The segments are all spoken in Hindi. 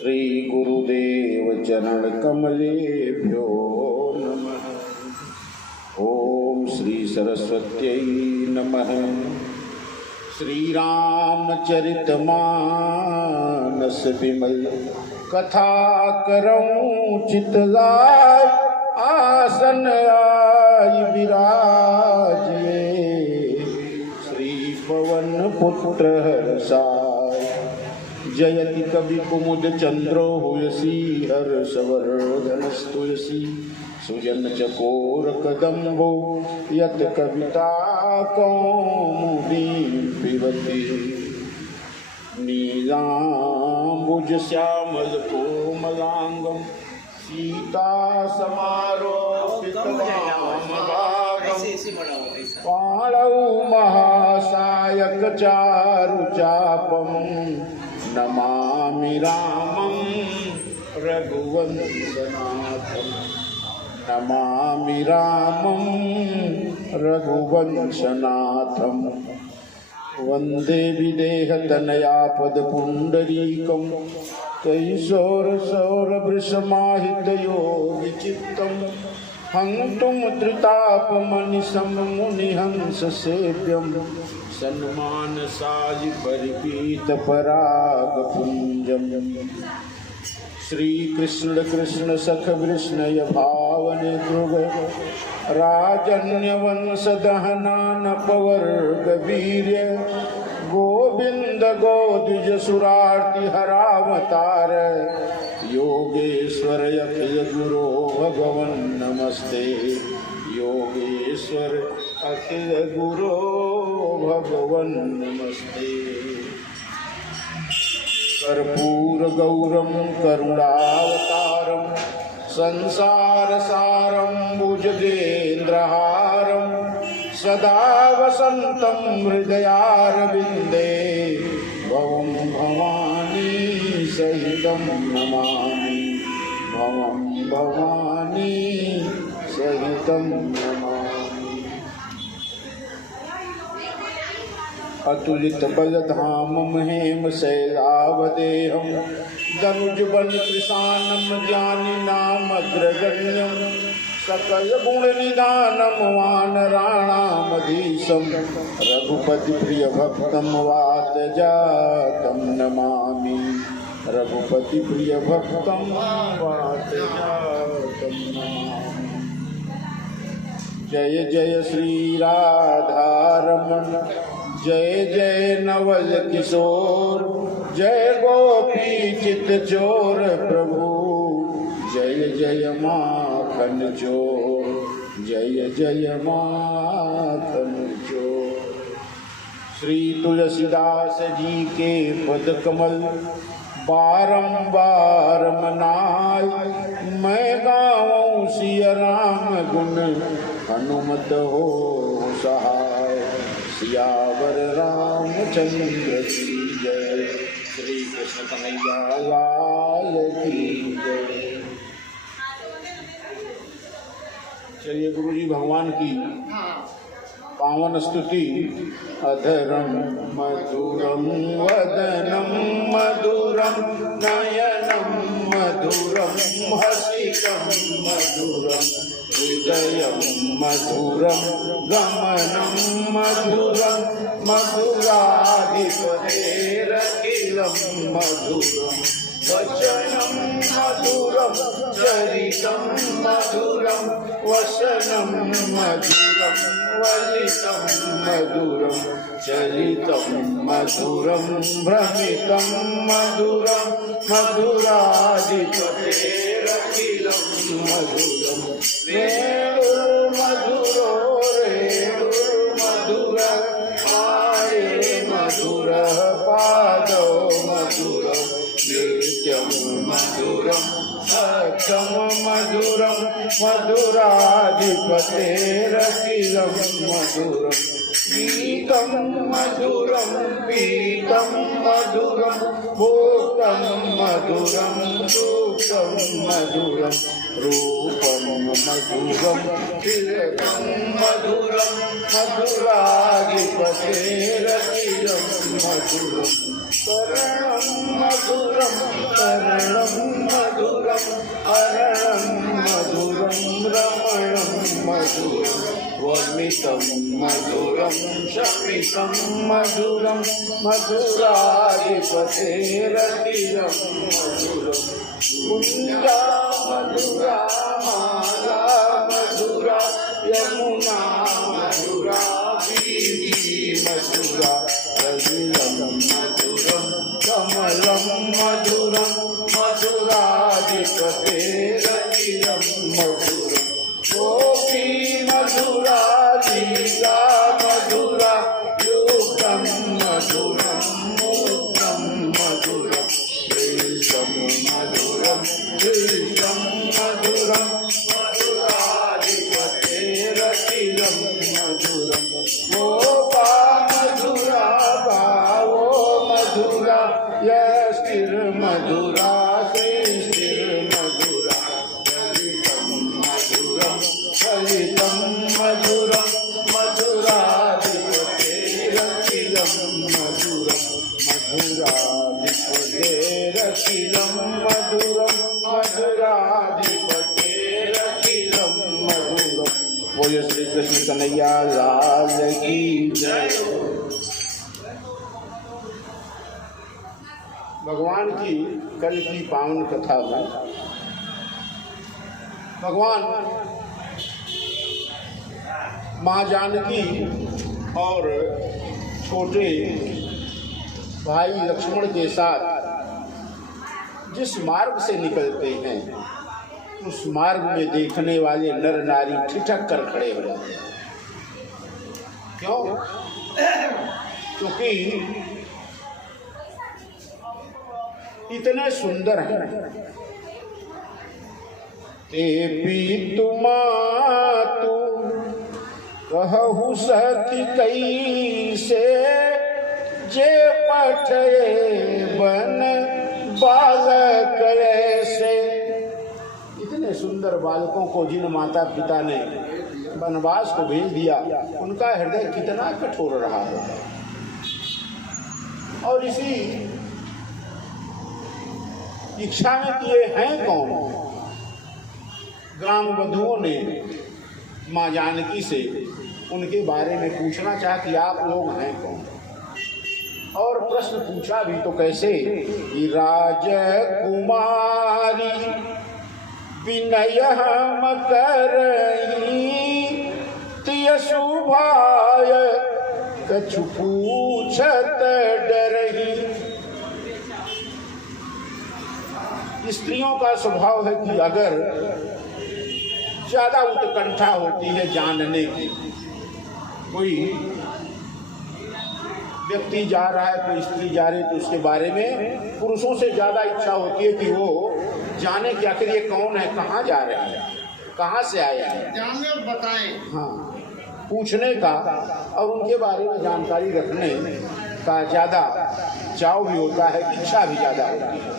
श्री गुरुदेव चरण कमलेभ्यो नमः। ओम श्री सरस्वत्यै नमः। श्री रामचरितमानस विमल कथा करऊं चित लाय, आसन आई विराजिए श्री पवन पुत्र हर्षाय। जयति कवि कुमुद चंद्रो हुयसी हर्षवर्धनस्तुयसी, सुजन चकोर कदम्बो यत कविता कौमुदी पिबती। नीलांबुज श्यामल कोमलांगम सीता समारोपित वामभागम, पाणौ महासायक चारु चापम, नमामि रामं रघुवंशनाथं। नमामि रामं रघुवंशनाथं। वन्दे विदेहतनयापदपुण्डरीकं, कैशोरसौरभृशमाहितयोगिचित्तं, हन्तुं त्रितापमनिशं मुनिहंससेव्यं, सन्मानसायि परिपीतपरागपुञ्जम्। श्रीकृष्ण कृष्ण सख विष्णय भावने ध्रुव, राजन्यवंशदहनानपवर्गवीर्य, गोविंद गोद्विज सुरार्ति हरावतार, योगेश्वर अखिल गुरो भगवन् नमस्ते। योगेश्वर अखिल गुरो भगवन् नमस्ते। कर्पूर गौरम करुणावतारम, संसार सारम भुजगेन्द्रहारम, सदा वसंतं हृदयारविंदे, भवं भवानी सहितं नमामि। भवं भवानी सहितं नमामि। अतुलित बलधामं हेम शैलावदेहं, दनुजबल कृशानं ज्ञानिनामग्रगण्यं, सकल गुण निधानं वानराणामधीशं, रघुपति प्रिय भक्तं वातजातं नमामि। रघुपति प्रिय भक्तं वातजातं नमामि। जय जय श्री राधारमण, जय जय नवल किशोर, जय गोपी चित चोर प्रभु, जय जय माखन चोर, जय जय माखन चोर। श्री तुलसीदास जी के पद कमल बारंबार मनाय, मैं गाऊं सिया राम गुण, हनुमत हो सहाय। सियावर रामचंद्र की जय, श्री कृष्ण कन्हैया लाल की जय। चलिए गुरु जी भगवान की पावन स्तुति। अधरम मधुरम वदनम मधुरम, नयनम मधुरम हसितम मधुरम, हृदयं मधुरं गमनं मधुरं, मधुराधिपतेरखिलं मधुरं, वचनं मधुरं चरितं मधुरं, वसनं मधुरं वलितं मधुरं, चरितं मधुरं भ्रमितं मधुरं, मधुराधिपतेरखिलं मधुरं। वेणुर्मधुरो रेणुर्मधुरः, पाये मधुरः पादौ मधुरं, नित्यं मधुरं सत्यं मधुरं, मधुराधिपतेरखिलं मधुरं। गीतं मधुरं पीतं मधुरं, भोक्तं मधुरं सुखं मधुरं, रूपं मधुरं तिलकं मधुरं, मधुराधिपतेरखिलं मधुरं। शरणं मधुरं शरणं शमितं मधुरं शमितं मधुरं मधुराधिपतेरतिरं मधुरं कुञ्जा मधुरा माला मधुरा यमुना मधुरा वीथि मधुरा रविलं मधुरं कमलं मधुरं मधुराधिपतेरतिरं मधुरं गोपी मधुरा लीला मधुरा युक्तं मधुरं मुक्तं मधुरं कृष्णं मधुरं कृष्णं मधुरं मधुराधिपतेरतिरं मधुरं गोपा मधुरा भावो मधुरा यस्तिर्मधुरा श्रीस्तिर्मधुरा ललितं मधुरं मधुराधिपतेरखिलं मधुरं मधुराधिपतेरखिलं मधुरं मधुराधिपतेरखिलं मधुरं। बोलिए श्री कृष्ण कन्हैया लाल की जय। भगवान की कल की पावन कथा में भगवान माँ जानकी और छोटे भाई लक्ष्मण के साथ जिस मार्ग से निकलते हैं उस मार्ग में देखने वाले नर नारी ठिठक कर खड़े हो जाते हैं। क्यों? क्योंकि इतने सुंदर हैं। ते पीतुमातु कहु सखी कैसे जे पठे बन बालक ऐसे। इतने सुंदर बालकों को जिन माता पिता ने वनवास को भेज दिया उनका हृदय कितना कठोर रहा है। और इसी इच्छा में किए हैं कौन? ग्राम वधुओं ने माँ जानकी से उनके बारे में पूछना चाहा कि आप लोग हैं कौन। और प्रश्न पूछा भी तो कैसे कि राजकुमारी विनय हम करही तिय सुभाय कछु पूछत डरही। स्त्रियों का स्वभाव है कि अगर ज्यादा उत्कंठा होती है जानने की, कोई व्यक्ति जा रहा है कोई स्त्री जा रही तो उसके बारे में पुरुषों से ज्यादा इच्छा होती है कि वो जाने कि आखिर ये कौन है, कहाँ जा रहे हैं, कहाँ से आया है, जाने और बताएं। हाँ, पूछने का और उनके बारे में जानकारी रखने का ज्यादा चाव भी होता है, इच्छा भी ज्यादा होती है।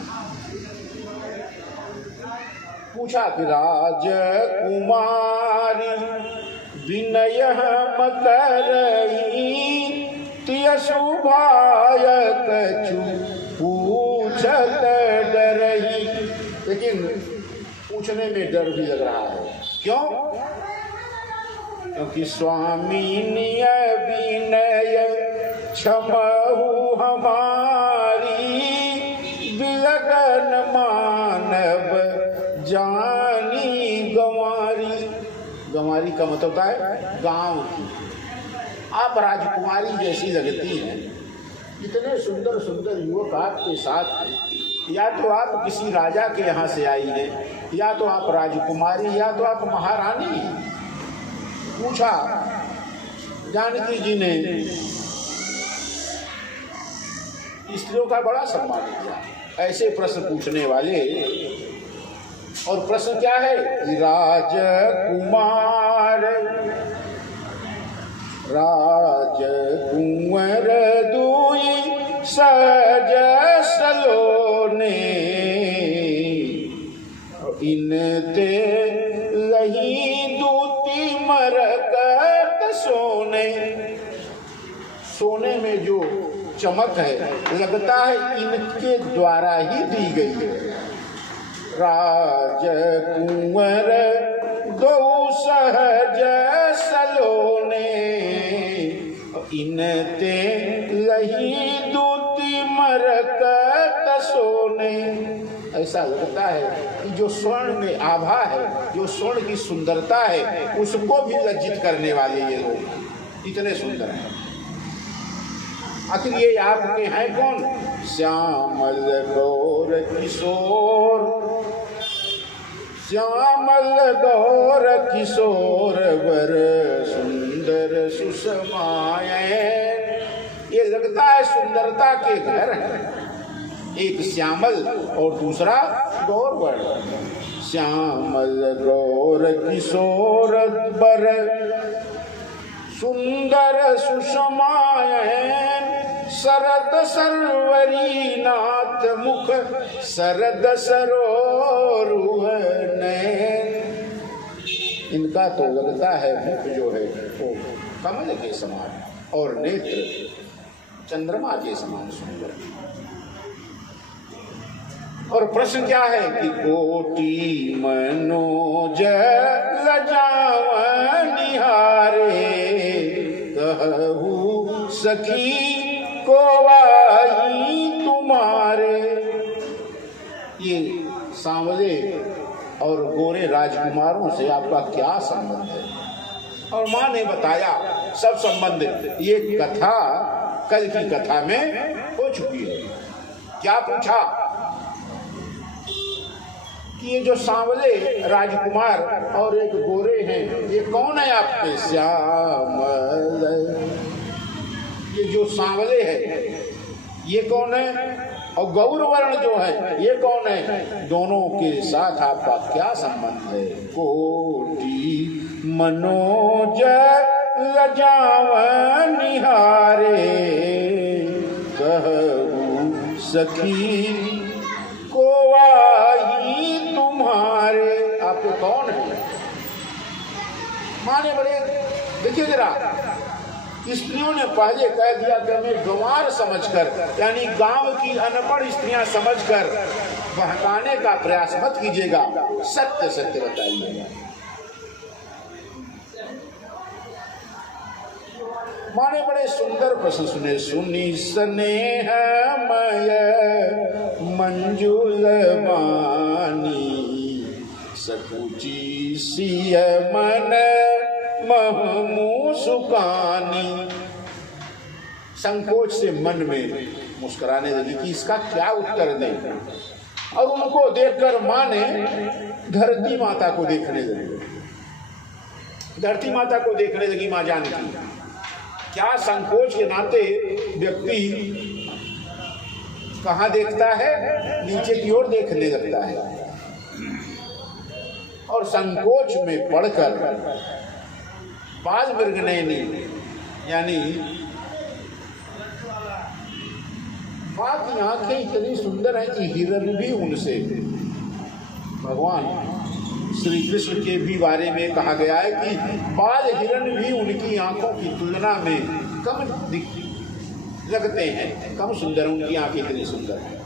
पूछा कि राजकुमारी विनय करही तिय सुभाय कछु पूछत डरही। लेकिन पूछने में डर भी लग रहा है। क्यों? क्योंकि स्वामी निय विनय क्षमहु हमारी विलगन मानव जानी गंवारी। गंवारी का मतलब होता है गांव की। आप राजकुमारी जैसी लगती हैं, इतने सुंदर सुंदर युवक आपके साथ हैं, या तो आप किसी राजा के यहाँ से आई हैं, या तो आप राजकुमारी, या तो आप महारानी हैं। पूछा जानकी जी ने, स्त्रियों का बड़ा सम्मान किया ऐसे प्रश्न पूछने वाले। और प्रश्न क्या है? राजकुमार राजकुंवर दुई सज सलोने इनते लही दूती मरकत सोने। सोने में जो चमक है लगता है इनके द्वारा ही दी गई है। राजकुंवर दो सहज सलोने इनते लही दूती मरकत सोने। ऐसा लगता है कि जो स्वर्ण में आभा है, जो स्वर्ण की सुंदरता है, उसको भी लज्जित करने वाले ये लोग इतने सुंदर हैं। आखिर ये आपके हैं कौन? श्यामल गौर किशोर, श्यामल गौर किशोर वर सुंदर सुषमायन। ये लगता है सुंदरता के घर है, एक श्यामल और दूसरा गौर वर। श्यामल गौर किशोर वर सुंदर सुषमायन, शरद सरवरी नाथ मुख शरद सरोरुह नयन। इनका तो लगता है मुख जो है वो कमल के समान और नेत्र चंद्रमा के समान सुंदर। और प्रश्न क्या है कि कोटि मनोज लजावन निहारे, कहू सखी को आई तुम्हारे। ये सांवले और गोरे राजकुमारों से आपका क्या संबंध है? और माँ ने बताया सब संबंध ये कथा कल की कथा में हो चुकी है। क्या पूछा कि ये जो सांवले राजकुमार और एक गोरे हैं ये कौन है आपके? श्यामल, ये जो सांवले है ये कौन है? और गौर वर्ण जो है ये कौन है? दोनों के साथ आपका क्या संबंध है? कोटि मनोज लजावन निहारे, कहू सखी को आई तुम्हारे। आपको कौन है? माने बड़े देखिए जरा, स्त्रियों ने पहले कह दिया कि हमें गंवार समझकर, यानी गांव की अनपढ़ स्त्रियां समझकर बहकाने का प्रयास मत कीजिएगा, सत्य सत्य बताइएगा। माने बड़े सुंदर प्रश्न सुने। सुनी स्नेहमय मंजुल मानी, सकुची सिय मन महमू सुकानी। संकोच से मन में मुस्कुराने लगी कि इसका क्या उत्तर दें। और उनको देखकर माँ ने धरती माता को देखने लगी। धरती माता को देखने लगी माँ जानकी। क्या संकोच के नाते व्यक्ति कहाँ देखता है? नीचे की ओर देखने लगता है। और संकोच में पड़कर बाल मृगनयनी, यानी माँ की आंखें इतनी सुंदर हैं कि हिरण भी उनसे, भगवान श्री कृष्ण के भी बारे में कहा गया है कि बाल हिरण भी उनकी आंखों की तुलना में कम लगते हैं, कम सुंदर, उनकी आंखें इतनी सुंदर हैं।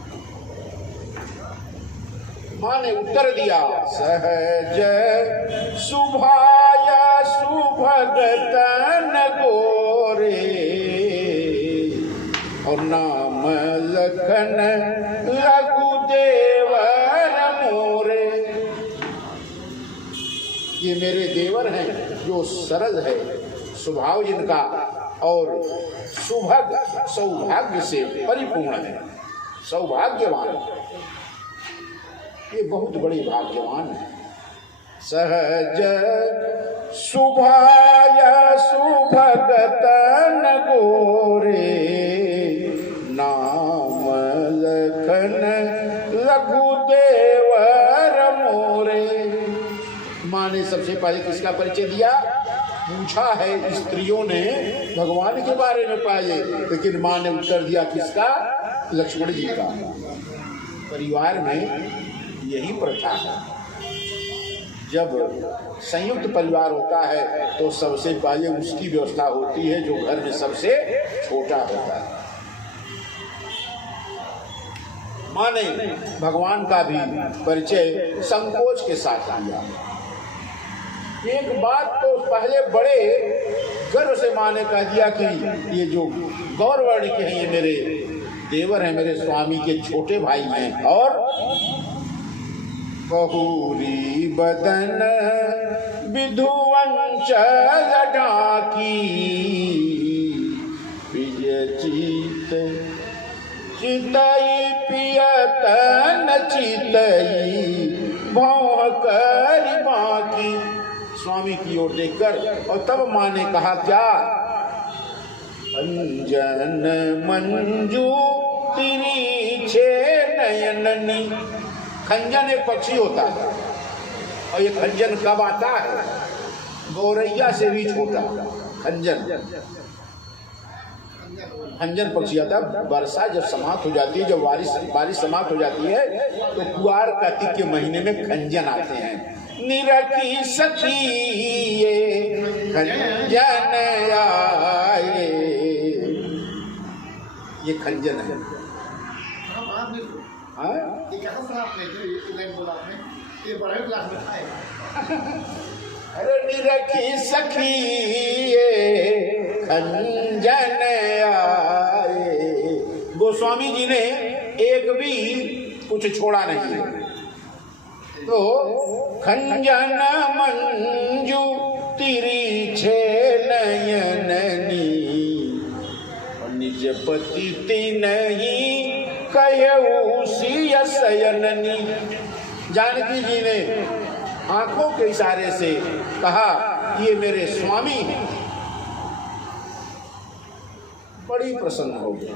माँ ने उत्तर दिया, सहज सुभाया सुभगतन गोरे, और नाम लखन लघुदेवर मोरे। ये मेरे देवर हैं जो सरल है स्वभाव जिनका, और सुभग सौभाग्य से परिपूर्ण है, सौभाग्यवान, ये बहुत बड़े भाग्यवान है। सहज सुभाय सुभगतन गोरे, नाम लखन लघुदेवर मोरे। माँ ने सबसे पहले किसका परिचय दिया? पूछा है स्त्रियों ने भगवान के बारे में पहले, लेकिन माँ ने उत्तर दिया किसका? लक्ष्मण जी का। परिवार में यही प्रथा है, जब संयुक्त परिवार होता है तो सबसे पहले उसकी व्यवस्था होती है जो घर में सबसे छोटा होता है। माँ ने भगवान का भी परिचय संकोच के साथ किया। एक बात तो पहले बड़े गर्व से माँ ने कह दिया कि ये जो गौरवर्ण के हैं ये मेरे देवर हैं, मेरे स्वामी के छोटे भाई हैं। और बहुरी बदन विधुवंचल डाकी विजय चीत चितई पियतन चितई भौं कर बाकी। स्वामी की ओर देखकर और तब माँ ने कहा क्या? अंजन मंजू तिरी छे नयननी। खंजन एक पक्षी होता है और ये खंजन कब आता है? गौरैया से भी छोटा खंजन। खंजन पक्षी आता है वर्षा जब समाप्त हो जाती है, जब बारिश समाप्त हो जाती है तो कुआर कार्तिक के महीने में खंजन आते हैं। निरखी सखी ये खंजन आए, ये खंजन है। अरे निरखी सखी ये खंजन आए। गोस्वामी जी ने एक भी कुछ छोड़ा नहीं है। तो खंजन मंजू तिरी छे नयननी निज पति नहीं कहू सिय शयननी। जानकी जी ने आंखों के इशारे से कहा ये मेरे स्वामी हैं। बड़ी प्रसन्न हो गई,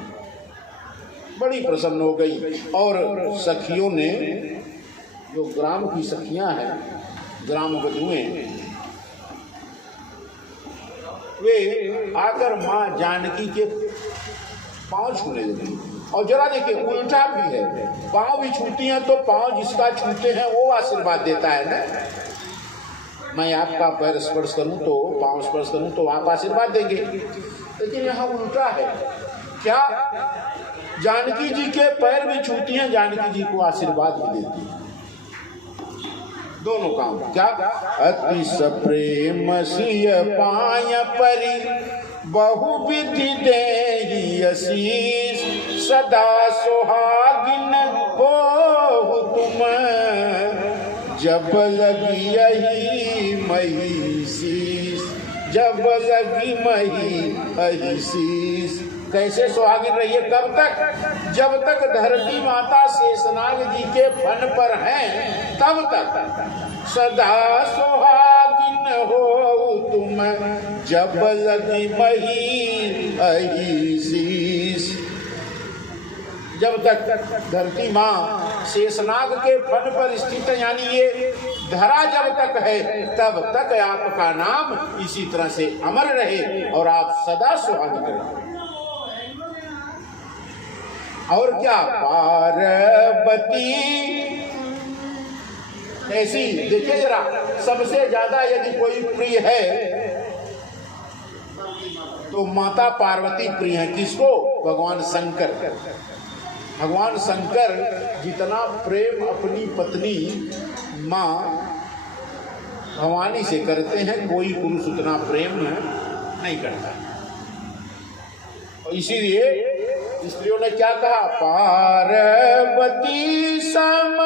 बड़ी प्रसन्न हो गई। और सखियों ने, जो ग्राम की सखियां हैं, ग्राम वधुएं, वे आकर माँ जानकी के पांव छूने लगी। और जरा देखिए उल्टा भी है, पांव भी छूती हैं तो पांव जिसका छूते हैं वो आशीर्वाद देता है ना। मैं आपका पैर स्पर्श करूं तो, पांव स्पर्श करूं तो आप आशीर्वाद देंगे, लेकिन यहाँ उल्टा है। क्या? जानकी जी के पैर भी छूती हैं, जानकी जी को आशीर्वाद भी देती है। दोनों काम। क्या? अति सप्रेम सिय पाय परी बहु विधि देहि आशीष सदा सुहागिन हो तुम जब लगी यही मही शीश, जब लगी मही अही शीश। कैसे सुहागिन रही है? कब तक? जब तक धरती माता शेषनाग जी के फन पर हैं तब तक। सदा सुहागिन हो तुम जब लगी मही अही शीश। जब तक धरती माँ शेषनाग के फन पर स्थित, यानी ये धरा जब तक है तब तक आपका नाम इसी तरह से अमर रहे और आप सदा सुहागिन रहे। और क्या? पार्वती ऐसी, देखिए जरा, सबसे ज्यादा यदि कोई प्रिय है तो माता पार्वती प्रिय है। किसको? भगवान शंकर। भगवान शंकर जितना प्रेम अपनी पत्नी माँ भवानी से करते हैं, कोई पुरुष उतना प्रेम नहीं करता। और इसीलिए स्त्रियों ने क्या कहा? पार्वती सम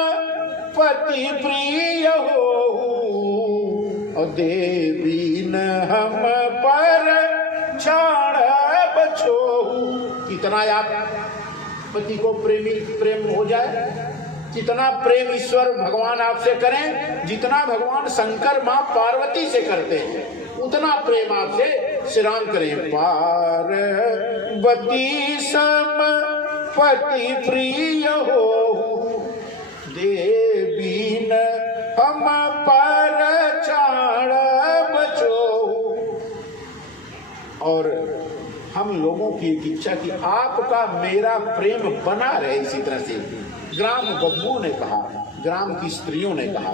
पति प्रिय हो और देवी न हम पर छाड़ बछो। कितना आप पति को प्रेम हो जाए, कितना प्रेम ईश्वर भगवान आपसे करें, जितना भगवान शंकर माँ पार्वती से करते हैं उतना प्रेम आपसे श्री राम करें। पार्वती सम पति प्रिय हो देवी न हम पर छाड़ बछो। और हम लोगों की एक इच्छा कि आपका मेरा प्रेम बना रहे। इसी तरह से ग्राम बब्बू ने कहा, ग्राम की स्त्रियों ने कहा।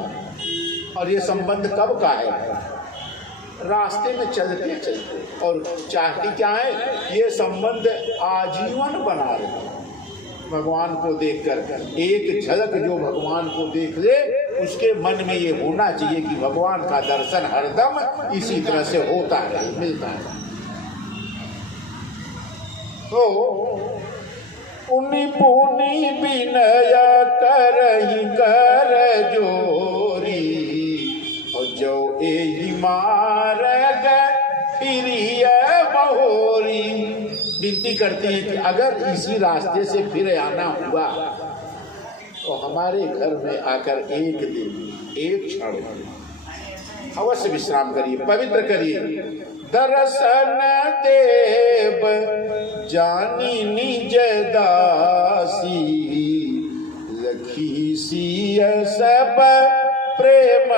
और ये संबंध कब का है? रास्ते में चलते चलते। और चाहती क्या है? ये संबंध आजीवन बना रहे। भगवान को देखकर एक झलक जो भगवान को देख ले उसके मन में ये होना चाहिए कि भगवान का दर्शन हरदम इसी तरह से होता है, मिलता है। तो उन्नी पुनी विनय करही कर जोरी, और जो एही मार्ग फिरिय बहोरी। विनती करती है कि अगर इसी रास्ते से फिर आना हुआ तो हमारे घर में आकर एक दिन एक क्षण अवश्य विश्राम करिए, पवित्र करिए। दर्शन देव जानी निज दासी, लखी सिय सब प्रेम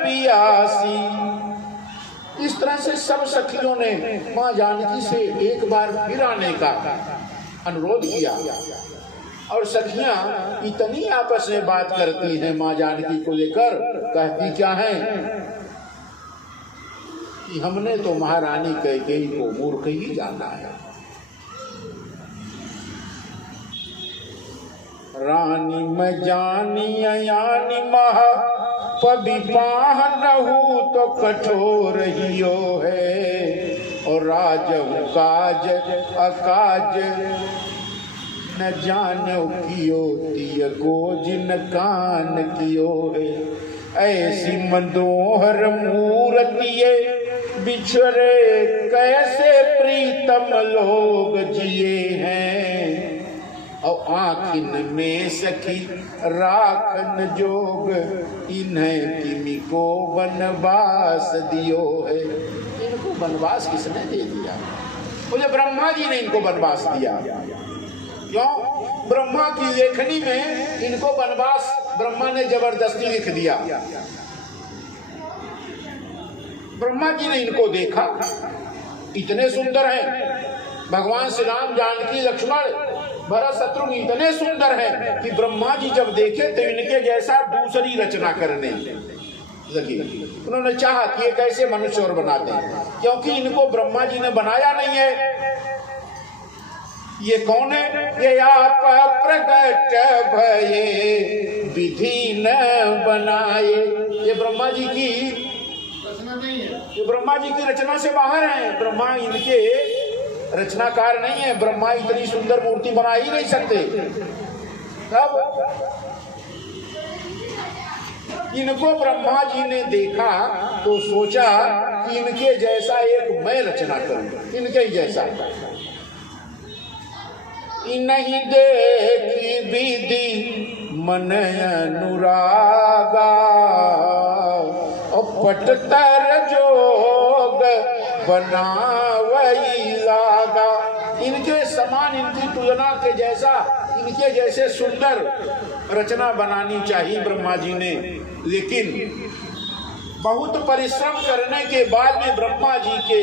पियासी। इस तरह से सब सखियों ने माँ जानकी से एक बार फिर आने का अनुरोध किया, और सखियां इतनी आपस में बात करती हैं माँ जानकी को लेकर। कहती क्या है कि हमने तो महारानी कैकेयी को मूर्ख ही जाना है। रानी में जानी यानी महा पबिपाह नहु तो कठोर हियो है, और राजहु काज अकाज न जानो कियो तिय को जिन कान कियो है। ऐसी मनोहर मूर्तिये बिछड़े कैसे प्रीतम लोग जिए हैं, और आँखिन में सखी राखन जोग इन्हें किमी को वनवास दियो है। इनको वनवास किसने दे दिया? बोले ब्रह्मा जी ने इनको वनवास दिया। क्यों? ब्रह्मा की लेखनी में इनको वनवास ब्रह्मा ने जबरदस्ती लिख दिया। ब्रह्मा जी ने इनको देखा, इतने सुंदर हैं। भगवान श्री राम, जानकी, लक्ष्मण, भरत, शत्रुघ्न इतने सुंदर हैं कि ब्रह्मा जी जब देखे तो इनके जैसा दूसरी रचना करने लगे। उन्होंने चाहा कि ये कैसे मनुष्य और बनाते हैं, क्योंकि इनको ब्रह्मा जी ने बनाया नहीं है। ये कौन है? ये आप प्रकट भये विधि न बनाए। ये ब्रह्मा जी की रचना नहीं है, ये ब्रह्मा जी की रचना से बाहर है। ब्रह्मा इनके रचनाकार नहीं है। ब्रह्मा इतनी सुंदर मूर्ति बना ही नहीं सकते। तब इनको ब्रह्मा जी ने देखा तो सोचा कि इनके जैसा एक मैं रचना करूं, इनके ही जैसा। नहीं देखी विधि मन अनुरागा, और पटतर जोग बनावई लागा। इनके समान, इनकी तुलना के जैसा, इनके जैसे सुंदर रचना बनानी चाहिए ब्रह्मा जी ने। लेकिन बहुत परिश्रम करने के बाद में ब्रह्मा जी के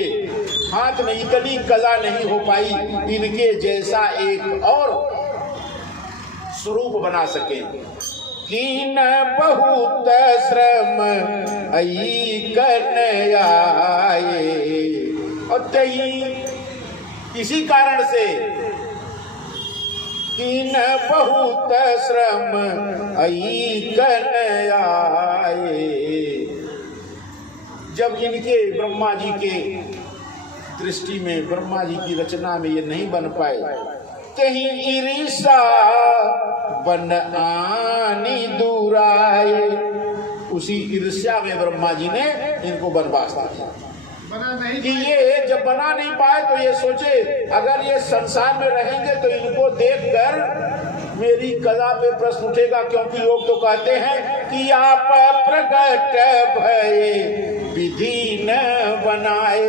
हाथ में इतनी कला नहीं हो पाई इनके जैसा एक और स्वरूप बना सके। कीन बहुत श्रम आई करने आए, और तही इसी कारण से कीन बहुत श्रम आई करने आए। जब इनके ब्रह्मा जी के दृष्टि में, ब्रह्मा जी की रचना में ये नहीं बन पाए, कहीं ईर्षा बन आनी दूराए। उसी ईर्ष्या में ब्रह्मा जी ने इनको वनवास दिया। कि ये जब बना नहीं पाए तो ये सोचे अगर ये संसार में रहेंगे तो इनको देखकर मेरी कला पे प्रश्न उठेगा, क्योंकि लोग तो कहते हैं कि आप प्रकट भये विधि न बनाए।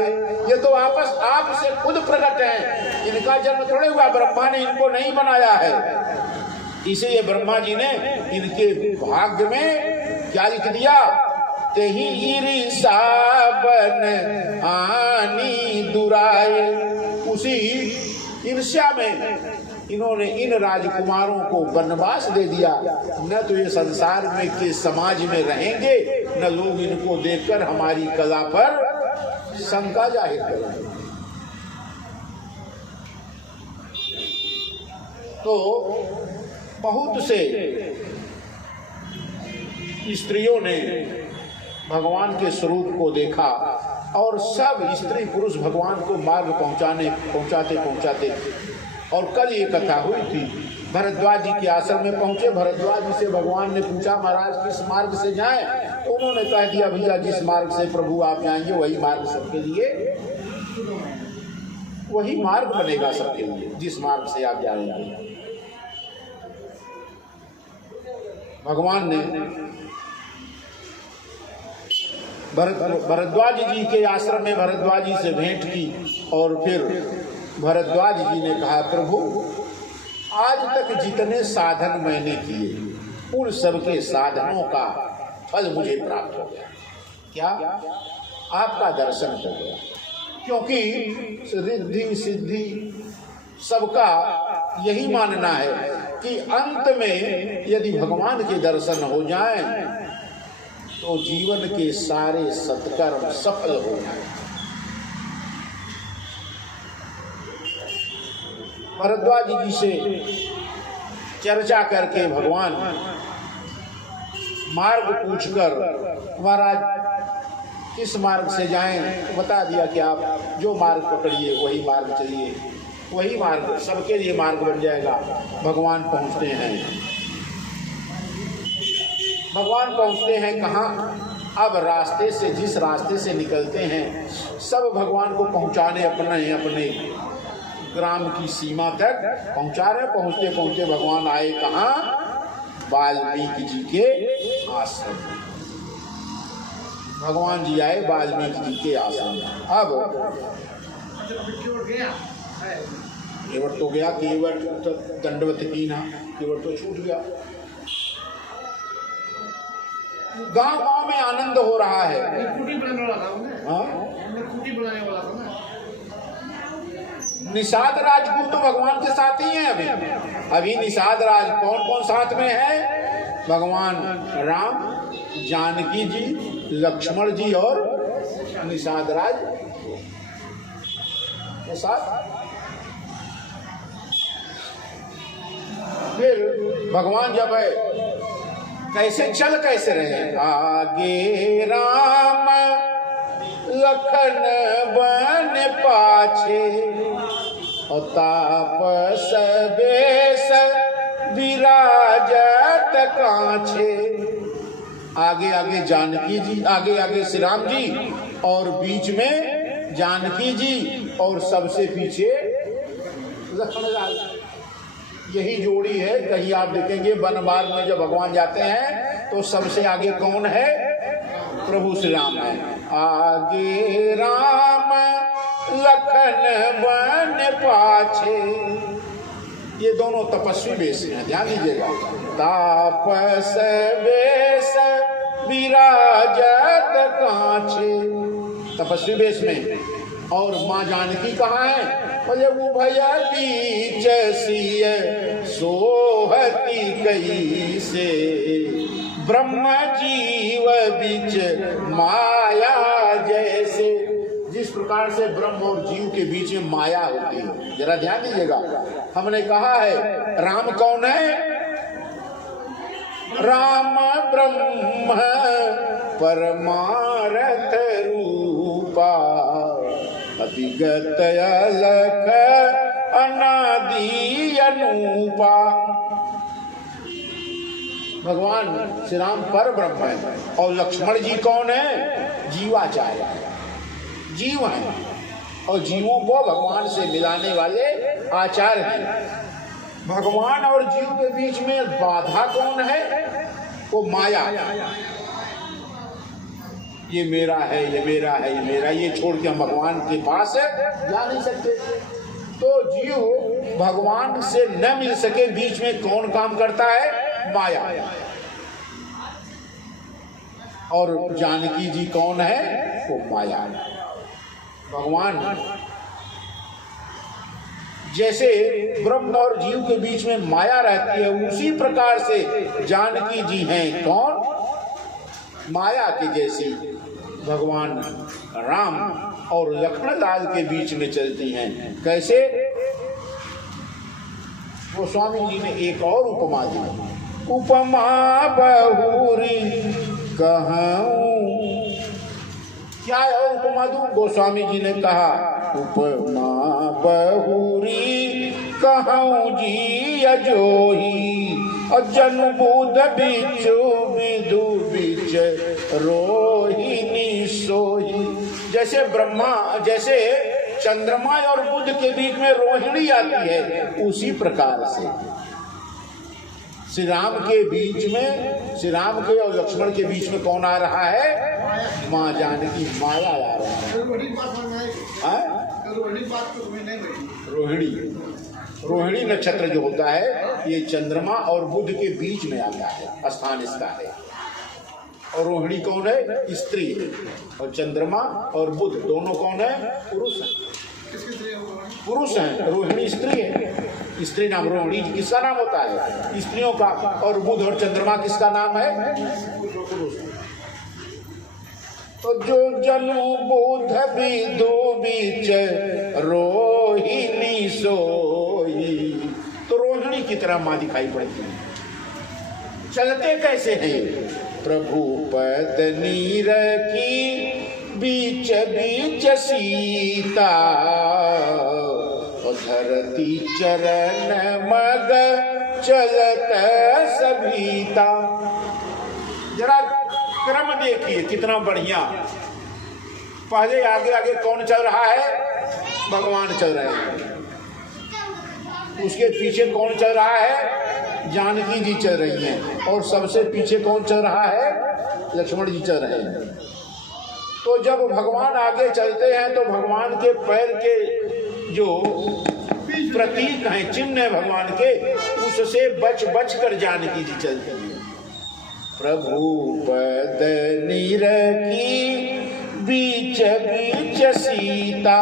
ये तो आप से खुद प्रकट हैं, इनका जन्म थोड़े हुआ, ब्रह्मा ने इनको नहीं बनाया है। इसीलिए ब्रह्मा जी ने इनके भाग्य में क्या लिख दिया? तेही ईर्षा बन आनी दुराए। उसी ईर्ष्या में इन्होंने इन राजकुमारों को वनवास दे दिया। न तो ये संसार में के समाज में रहेंगे, न लोग इनको देखकर हमारी कला पर शंका जाहिर करेंगे। तो बहुत से स्त्रियों ने भगवान के स्वरूप को देखा और सब स्त्री पुरुष भगवान को मार्ग पहुंचाते। और कल ये कथा हुई थी, भरद्वाज जी के आश्रम में पहुंचे। भरद्वाज जी से भगवान ने पूछा, महाराज किस मार्ग से जाएं? उन्होंने कह दिया, भैया जिस मार्ग से प्रभु आप जाएंगे वही मार्ग सबके लिए, वही मार्ग बनेगा सबके लिए, जिस मार्ग से आप जाएंगे। भगवान ने भरद्वाज जी के आश्रम में भरद्वाज जी से भेंट की और फिर भरद्वाज जी ने कहा, प्रभु आज तक जितने साधन मैंने किए उन सबके साधनों का फल मुझे प्राप्त हो गया। क्या? आपका दर्शन हो गया। क्योंकि रिद्धि सिद्धि सबका यही मानना है कि अंत में यदि भगवान के दर्शन हो जाएं तो जीवन के सारे सत्कर्म सफल हो जाएं। भरद्वाज जी से चर्चा करके भगवान मार्ग पूछकर, महाराज किस मार्ग से जाएं? बता दिया कि आप जो मार्ग पकड़िए वही मार्ग चलिए, वही मार्ग सबके लिए मार्ग बन जाएगा। भगवान पहुंचते हैं। भगवान पहुंचते हैं कहाँ? अब रास्ते से, जिस रास्ते से निकलते हैं सब भगवान को पहुंचाने अपने ग्राम की सीमा तक पहुंचा रहे। पहुंचते पहुंचते भगवान आए कहाँ? वाल्मीकि जी के आश्रम। भगवान जी आए वाल्मीकि जी के आश्रम। अब केवट तो गया, केवट तो दंडवत की ना, केवट तो छूट गया। गांव गांव में आनंद हो रहा है। निषाद राजपूत तो भगवान के साथ ही हैं। अभी निषाद राज कौन कौन साथ में है? भगवान राम, जानकी जी, लक्ष्मण जी और निषाद राज के साथ। फिर भगवान जब कैसे चल कैसे रहे? आगे राम लखन बन पाछे और तापस बेस विराजत काछे। आगे आगे जानकी जी, आगे आगे श्री राम जी और बीच में जानकी जी और सबसे पीछे लक्ष्मण लाल। यही जोड़ी है। कहीं आप देखेंगे वन मार्ग में जब भगवान जाते हैं तो सबसे आगे कौन है? प्रभु श्री राम है। आगे राम लखन बन पाछे। ये दोनों तपस्वी वेश हैं, ध्यान दीजिएगा। तापस वेश विराजत काछे, तपस्वी वेश में। और माँ जानकी कहाँ है? बोले उभय बीच सिय सोहती कई से, ब्रह्म जीव बीच माया जैसे। जिस प्रकार से ब्रह्म और जीव के बीच में माया होती है, जरा ध्यान दीजिएगा। हमने कहा है राम कौन है? राम ब्रह्म परमार्थ रूपा, अतिगत अलख अनादि अनूपा। भगवान श्री राम पर ब्रह्म है और लक्ष्मण जी कौन है? जीवाचार्य, जीव हैं और जीवों को भगवान से मिलाने वाले आचार्य हैं। भगवान और जीव के बीच में बाधा कौन है? वो माया। ये मेरा है, ये मेरा है, ये मेरा, ये छोड़ के हम भगवान के पास जा नहीं सकते। तो जीव भगवान से न मिल सके, बीच में कौन काम करता है? माया। और जानकी जी कौन है? वो माया। भगवान जैसे ब्रह्म और जीव के बीच में माया रहती है, उसी प्रकार से जानकी जी हैं कौन? माया की जैसी भगवान राम और लक्ष्मण लाल के बीच में चलती हैं। कैसे? वो स्वामी जी ने एक और उपमा दी। उपमा बहुरी कहूं। क्या और उपमा दूं? गोस्वामी जी ने कहा उपमा बहुरी कहूँ जी अजोही, और जन बुध बिचु विदु बिच रोहिणी सोही। जैसे चंद्रमा और बुध के बीच में रोहिणी आती है, उसी प्रकार से श्री राम के बीच में, श्री राम के और लक्ष्मण के बीच में कौन आ रहा है? माँ जानकी, माया आ रहा है। रोहिणी नक्षत्र जो होता है ये चंद्रमा और बुध के बीच में आता है, स्थान इसका है। और रोहिणी कौन है? स्त्री है। और चंद्रमा और बुध दोनों कौन है? पुरुष है। पुरुष है, रोहिणी स्त्री है। स्त्री नाम रोहिणी किसका नाम होता है? स्त्रियों का। और बुध और चंद्रमा किसका नाम है? पुरुष। तो जो जनु बुध विदु बीच रोहिणी सोई, तो रोहिणी की तरह माँ दिखाई पड़ती है। चलते कैसे हैं? प्रभु पद नीर की बीच बीच सीता, धरती चरण मग चलत सभीता। जरा क्रम देखिए कितना बढ़िया। पहले आगे आगे कौन चल रहा है? भगवान चल रहे हैं। उसके पीछे कौन चल रहा है? जानकी जी चल रही हैं। और सबसे पीछे कौन चल रहा है? लक्ष्मण जी चल रहे हैं। तो जब भगवान आगे चलते हैं तो भगवान के पैर के जो प्रतीक हैं, चिन्ह है भगवान के, उससे बच बच कर जानकी जी चलती है। प्रभु पद नीर की बीच बीच सीता,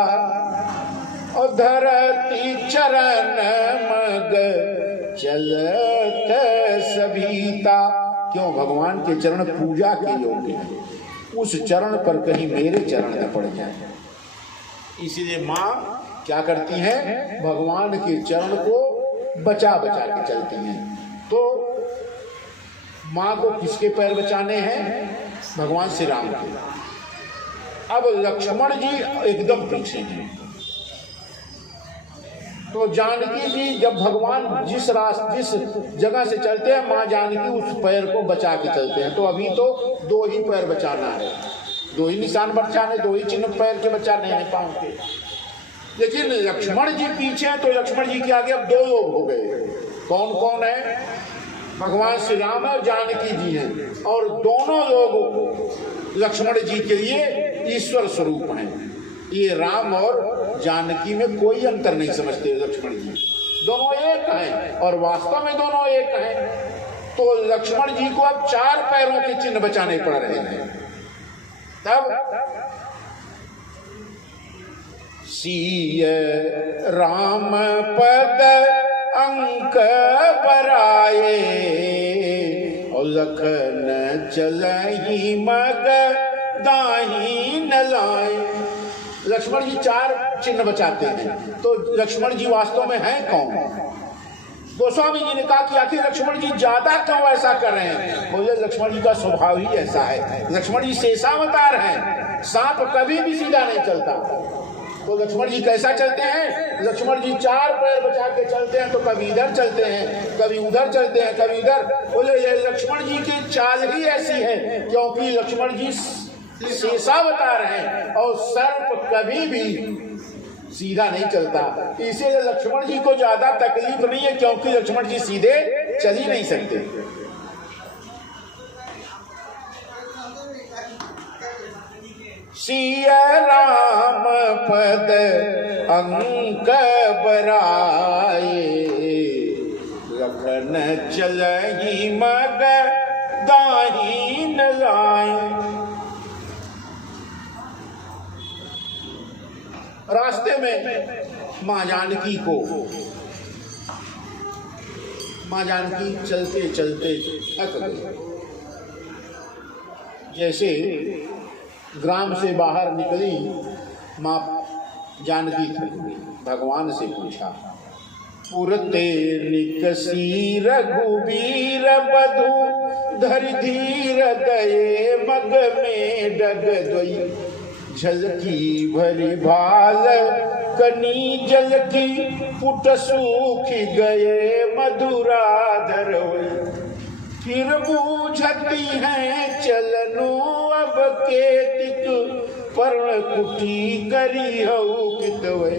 और धरती चरण मग चलत सभीता। क्यों? भगवान के चरण पूजा के योग्य हैं। उस चरण पर कहीं मेरे चरण न पड़ जाए, इसीलिए माँ क्या करती हैं? भगवान के चरण को बचा बचा के चलती हैं। तो माँ को किसके पैर बचाने हैं? भगवान श्री राम के। अब लक्ष्मण जी एकदम पीछे हैं। तो जानकी जी जब भगवान जिस जगह से चलते हैं, माँ जानकी उस पैर को बचा के चलते हैं। तो अभी तो दो ही पैर बचाना है, दो ही निशान बचाने, दो ही चिन्ह पैर के बचाने हैं पाँव के। लेकिन लक्ष्मण जी पीछे हैं, तो लक्ष्मण जी के आगे अब दो लोग हो गए। कौन कौन है? भगवान श्री राम और जानकी जी हैं। और दोनों लोग लक्ष्मण जी के लिए ईश्वर स्वरूप हैं। ये राम और जानकी में कोई अंतर नहीं समझते लक्ष्मण जी, दोनों एक हैं। और वास्तव में दोनों एक हैं। तो लक्ष्मण जी को अब चार पैरों के चिन्ह बचाने पड़ रहे हैं। तब सीय राम पद अंक बराए, और लखन चलहि मग दाही न लाए। लक्ष्मण जी चार चिन्ह बचाते हैं। तो लक्ष्मण जी वास्तव में हैं कौन? गोस्वामी जी ने कहा कि आखिर लक्ष्मण जी ज्यादा क्यों ऐसा कर रहे हैं? बोले लक्ष्मण जी का स्वभाव ही ऐसा है। लक्ष्मण जी शेषावतार हैं। सांप कभी भी सीधा नहीं चलता। तो लक्ष्मण जी कैसा चलते हैं? लक्ष्मण जी चार पैर बचा के चलते हैं। तो कभी इधर चलते हैं, कभी उधर चलते हैं, कभी इधर। बोले ये लक्ष्मण जी की चाल ही ऐसी है, क्योंकि लक्ष्मण जी शेषावतार हैं और सर्प कभी भी सीधा नहीं चलता। इसीलिए लक्ष्मण जी को ज्यादा तकलीफ नहीं है, क्योंकि लक्ष्मण जी सीधे चल ही नहीं सकते। सिया राम पद अंक बराए, लखन चलहि मग दाही न लाए। रास्ते में माँ जानकी चलते चलते थक गई। जैसे ग्राम से बाहर निकली माँ जानकी थक गई। भगवान से पूछा, पुरते निकसी रघुबीर बधु धरि धीर दये मग में डग दोई। झलकी भरी भाल कनी जल की पुट सूख गए मधुराधर फिर बूझती हैं चलनो अब केतिक पर्ण कुटी करी हऊ कितवे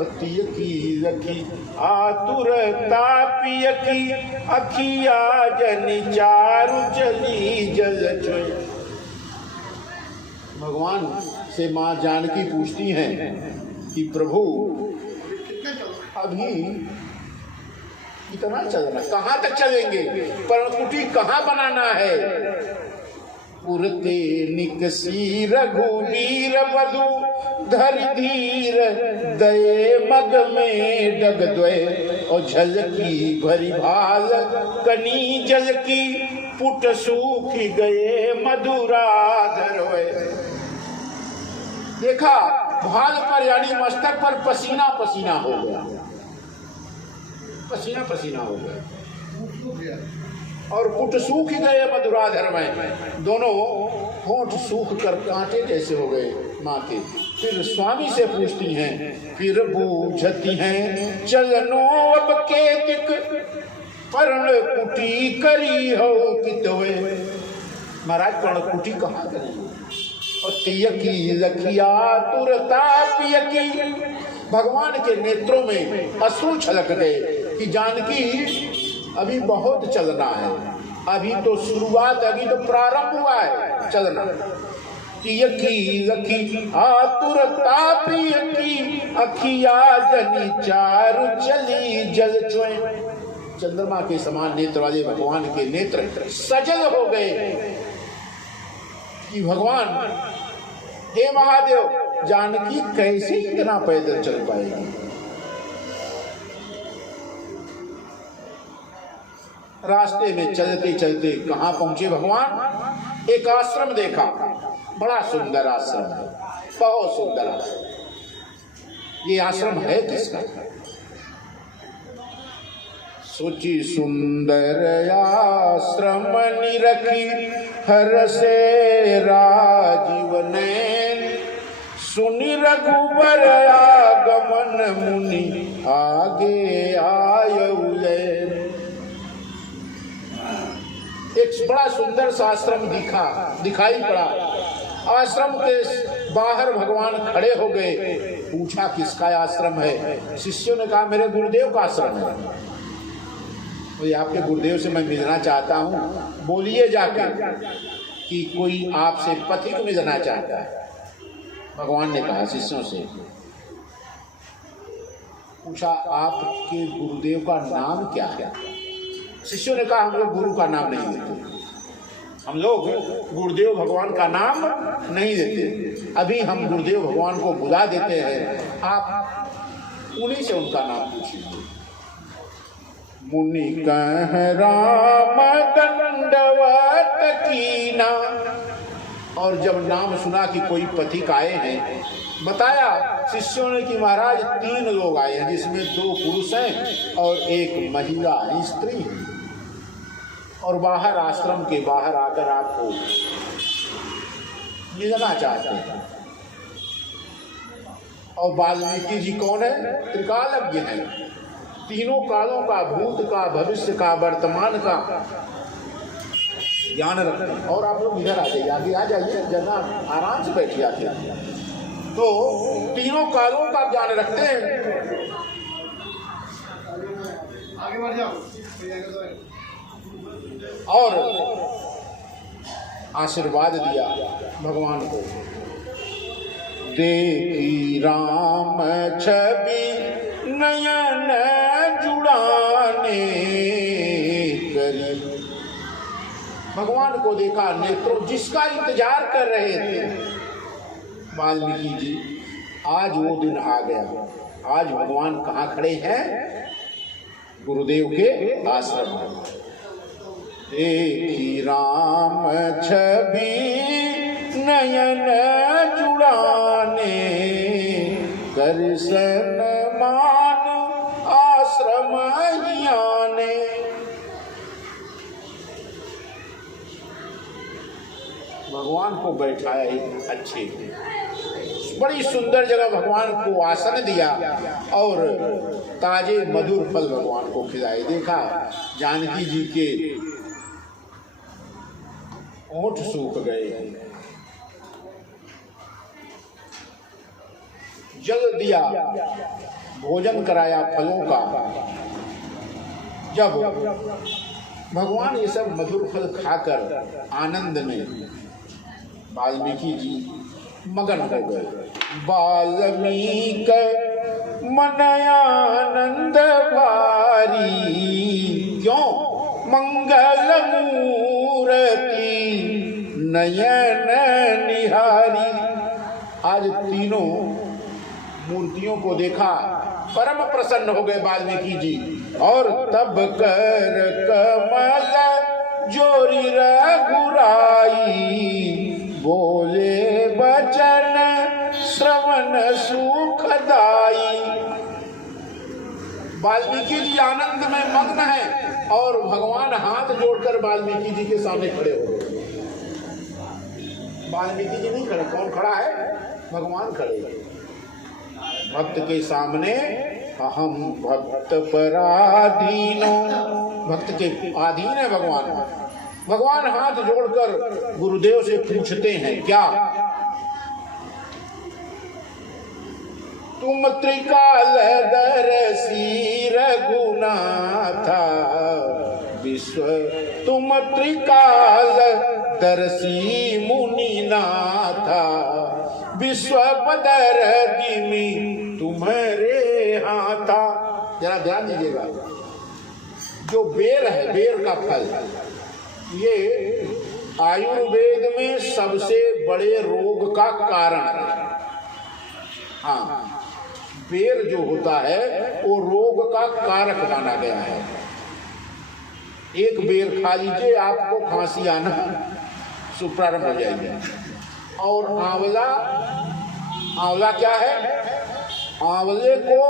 अतिय की रखी आतुर तापिय की अखिया जनि चारु चली जल चोय। भगवान से माँ जानकी पूछती हैं कि प्रभु अभी इतना चलना कहाँ तक चलेंगे, पर्णकुटी कहाँ बनाना है। पुरते निकसी रघुवीर वधु धर धीर दये मग में डग द्वय और झलकी भरी भाल कनी जल की पुट सूख गए मधुराधर। देखा भाल पर यानी मस्तक पर पसीना पसीना हो गया, पसीना पसीना हो गया और पुट सूख गए मधुराधर में, दोनों होंठ सूख कर कांटे जैसे हो गए माँ के। फिर स्वामी से पूछती हैं, फिर बूझती हैं चलनो अब केतिक पर्ण कुटी करी हो कितवे। महाराज पर्णकुटी कहाँ करी और तिय की लखिया तुरता पिय की। भगवान के नेत्रों में अश्रु छलक गए कि जानकी अभी बहुत चलना है, अभी तो शुरुआत, अभी तो प्रारंभ हुआ है चलना। तिय की लखी आतुर तापिय की अखिया जनी चारु चली जल चोय। चंद्रमा के समान नेत्र वाले भगवान के नेत्र सजल हो गए कि भगवान हे महादेव जानकी कैसे इतना पैदल चल पाएगी। रास्ते में चलते चलते कहाँ पहुंचे भगवान, एक आश्रम देखा, बड़ा सुंदर आश्रम है, बहुत सुंदर आश्रम। ये आश्रम है किसका? सोची सुंदर आश्रम निरखी हर से राजीव नैन सुनि रघुबर आगमन मुनि आगे आयु। एक बड़ा सुंदर सा आश्रम दिखाई पड़ा। आश्रम के बाहर भगवान खड़े हो गए। पूछा किसका आश्रम है? शिष्यों ने कहा मेरे गुरुदेव का आश्रम है। तो आपके गुरुदेव से मैं मिलना चाहता हूँ, बोलिए जाकर कि कोई आपसे पथिक मिलना चाहता है। भगवान ने कहा शिष्यों से, पूछा आपके गुरुदेव का नाम क्या है? शिष्यों ने कहा हम लोग गुरु का नाम नहीं देते, हम लोग गुरुदेव भगवान का नाम नहीं देते। अभी हम गुरुदेव भगवान को बुला देते हैं, आप उन्हीं से उनका नाम पूछिए। मुनि कह राम दंडवत कीना। और जब नाम सुना कि कोई पथिक आए हैं, बताया शिष्यों ने कि महाराज 3 लोग आए हैं, जिसमें 2 पुरुष हैं और 1 महिला स्त्री है, और बाहर आश्रम के बाहर आकर आपको मिलना चाहते हैं। और वाल्मीकि जी कौन है? त्रिकालज्ञ है, तीनों कालों का, भूत का, भविष्य का, वर्तमान का ज्ञान रखते हैं। और आप लोग इधर आ जाइए, आगे आ जाइए, जना आराम से बैठिए आके। तो तीनों कालों का ज्ञान रखते हैं। आगे बढ़ जाओ। और आशीर्वाद दिया भगवान को। देखी राम छवि नयन जुड़ाने करी। भगवान को देखा, नेत्रों जिसका इंतजार कर रहे थे वाल्मीकि जी, आज वो दिन आ गया। आज भगवान कहाँ खड़े हैं? गुरुदेव के आश्रम में। देखी राम छवि नयन जुड़ाने दर्शन मान आश्रम ही आने। भगवान को बैठाया एक अच्छे बड़ी सुंदर जगह भगवान को आसन दिया और ताजे मधुर फल भगवान को खिलाए। देखा जानकी जी के ओंठ सूख गए, जल दिया, भोजन कराया फलों का। जब भगवान ये सब मधुर फल खाकर आनंद में वाल्मीकि जी मगन हो गए। वाल्मीक मन आनंद भारी, क्यों मंगल मूर्ति नयन निहारी। आज तीनों मूर्तियों को देखा, परम प्रसन्न हो गए वाल्मीकि जी। और तब कर कमल जोरी रघुराई, बोले बचन श्रवण सुखदाई। वाल्मीकि जी आनंद में मग्न हैं और भगवान हाथ जोड़कर वाल्मीकि जी के सामने खड़े हो गए। वाल्मीकि जी नहीं खड़े, कौन खड़ा है? भगवान खड़े। भक्त के सामने अहम भक्त पराधीनो, भक्त के अधीन है भगवान। भगवान हाथ जोड़कर गुरुदेव से पूछते हैं क्या? तुम त्रिकालदर्शी रघुनाथा, विश्व तुम त्रिकालदर्शी मुनिनाथा, विश्वपदर जिमी तुम्हारे हाथा। जरा ध्यान दीजिएगा, जो बेर है, बेर का फल, ये आयुर्वेद में सबसे बड़े रोग का कारण है। हाँ, बेर जो होता है वो रोग का कारक माना गया है। एक बेर खा लीजिए, आपको खांसी आना प्रारंभ हो जाएगी। और आंवला, आंवला क्या है? आंवले को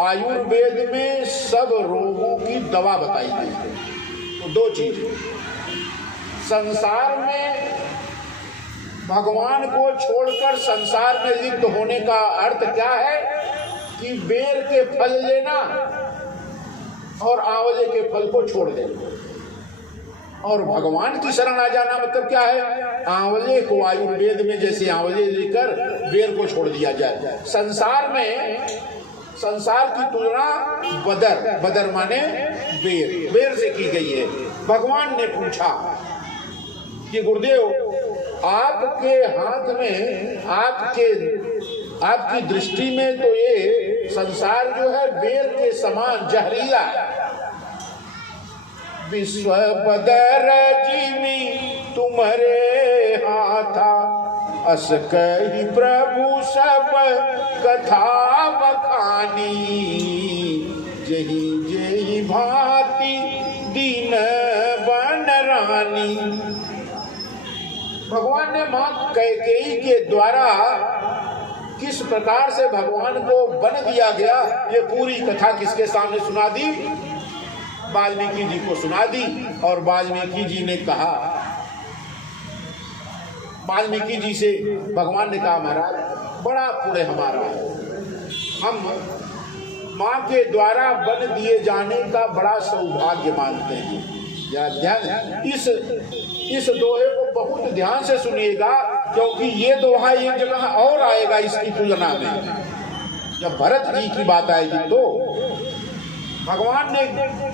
आयुर्वेद में सब रोगों की दवा बताई गई है। तो दो चीज, संसार में भगवान को छोड़कर संसार में लिप्त होने का अर्थ क्या है? कि बेर के फल लेना और आंवले के फल को छोड़ देना। और भगवान की शरण आ जाना मतलब क्या है? आंवले को आयुर्वेद में जैसे आंवले लेकर बेर को छोड़ दिया जाए। संसार में, संसार की तुलना बदर, बदर माने बेर, बेर से की गई है। भगवान ने पूछा कि गुरुदेव आपके हाथ में, आपकी दृष्टि में तो ये संसार जो है बेर के समान जहरीला है। विश्व बदर जिमी तुम्हारे हाथा, अस कही प्रभु सब कथा बखानी, जही जही भांति दीन बन रानी। भगवान ने मां कैकेयी के द्वारा किस प्रकार से भगवान को बन दिया गया, ये पूरी कथा किसके सामने सुना दी? वाल्मीकि जी को सुना दी। और वाल्मीकि जी ने कहा, वाल्मीकि जी से भगवान ने कहा, महाराज बड़ा पुण्य हमारा है, हम माँ के द्वारा बन दिए जाने का बड़ा सौभाग्य मानते हैं। ध्यान, इस दोहे को बहुत ध्यान से सुनिएगा, क्योंकि ये दोहा एक जगह और आएगा इसकी तुलना में। जब भरत जी की बात आएगी तो भगवान ने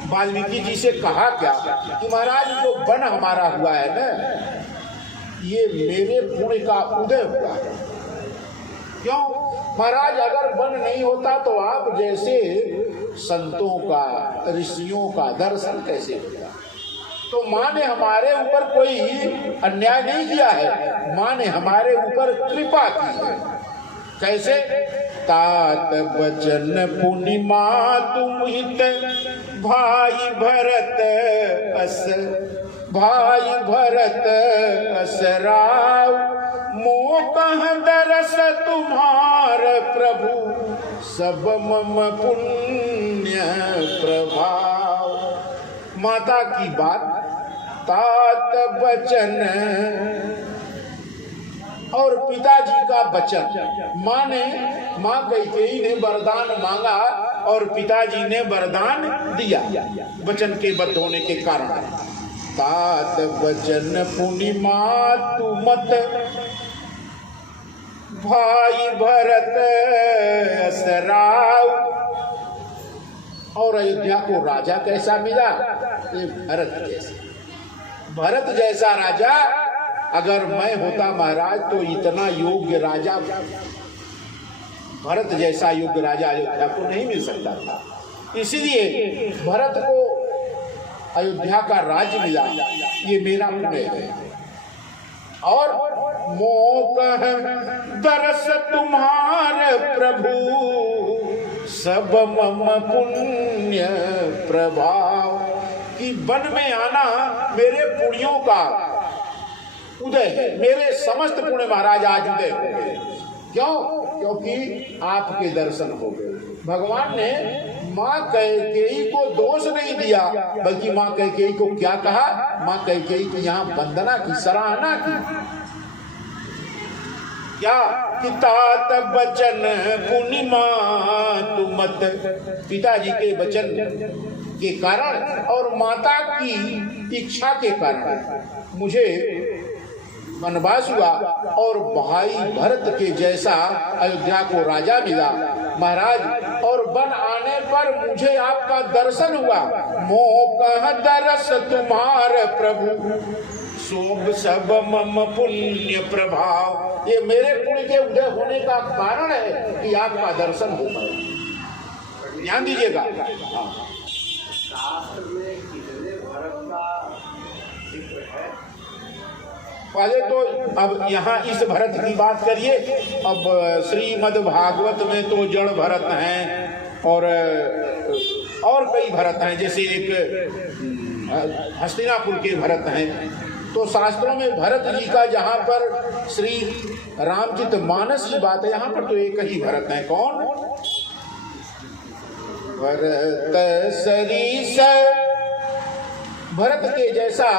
वाल्मीकि जी से कहा क्या कि महाराज जो वन हमारा हुआ है ना, ये मेरे पुण्य का उदय हुआ है। क्यों महाराज? अगर वन नहीं होता तो आप जैसे संतों का, ऋषियों का दर्शन कैसे होता? तो माँ ने हमारे ऊपर कोई अन्याय नहीं किया है, माँ ने हमारे ऊपर कृपा की है। कैसे? तात बचन पूर्णिमा तुम हित, भाई भरत अस, भाई भरत अस राव, मोह दरस तुम्हार प्रभु, सब मम पुण्य प्रभाव। माता की बात, तात बचन और पिताजी का वचन। माँ कैकेयी ने वरदान मांगा और पिताजी ने वरदान दिया वचन के बद्ध होने के कारण। तात वचन पूर्णिमा तू मत भाई भरत असराव। और अयोध्या को राजा कैसा मिला? ये भरत जैसा राजा अगर मैं होता महाराज तो इतना योग्य राजा, भरत जैसा योग्य राजा अयोध्या को नहीं मिल सकता था। इसलिए भरत को अयोध्या का राज्य मिला, ये मेरा पुण्य है। और मोकह दरस तुम्हारे प्रभु सब मम पुण्य प्रभाव। कि वन में आना मेरे पुण्यों का उदय है, मेरे समस्त पुण्य महाराज आज उदय हो गए। क्यों? क्योंकि आपके दर्शन हो गए। भगवान ने माँ कैकेयी को दोष नहीं दिया, बल्कि माँ कैकेयी को क्या कहा? माँ कैकेयी की यहाँ वंदना की, सराहना की। क्या? कि तात वचन पूर्णिमा तू मत, पिताजी के वचन के कारण और माता की इच्छा के कारण मुझे वनवास हुआ और भाई भरत के जैसा अयोध्या को राजा मिला महाराज। और वन आने पर मुझे आपका दर्शन हुआ। मोकह दरस तुम्हारे प्रभु शोभ सब मम पुण्य प्रभाव। ये मेरे पुण्य के उदय होने का कारण है कि आपका दर्शन हो पाए। ध्यान दीजिएगा। शास्त्र में कितने भरत का जिक्र है? पहले तो अब यहाँ इस भरत की बात करिए। अब श्रीमद् भागवत में तो जड़ भरत हैं और कई भरत हैं, जैसे एक हस्तिनापुर के भरत हैं। तो शास्त्रों में भरत जी का जहाँ पर श्री रामचरित मानस की बात है, यहाँ पर तो एक ही भरत है। कौन? भरत सरीस। भरत के जैसा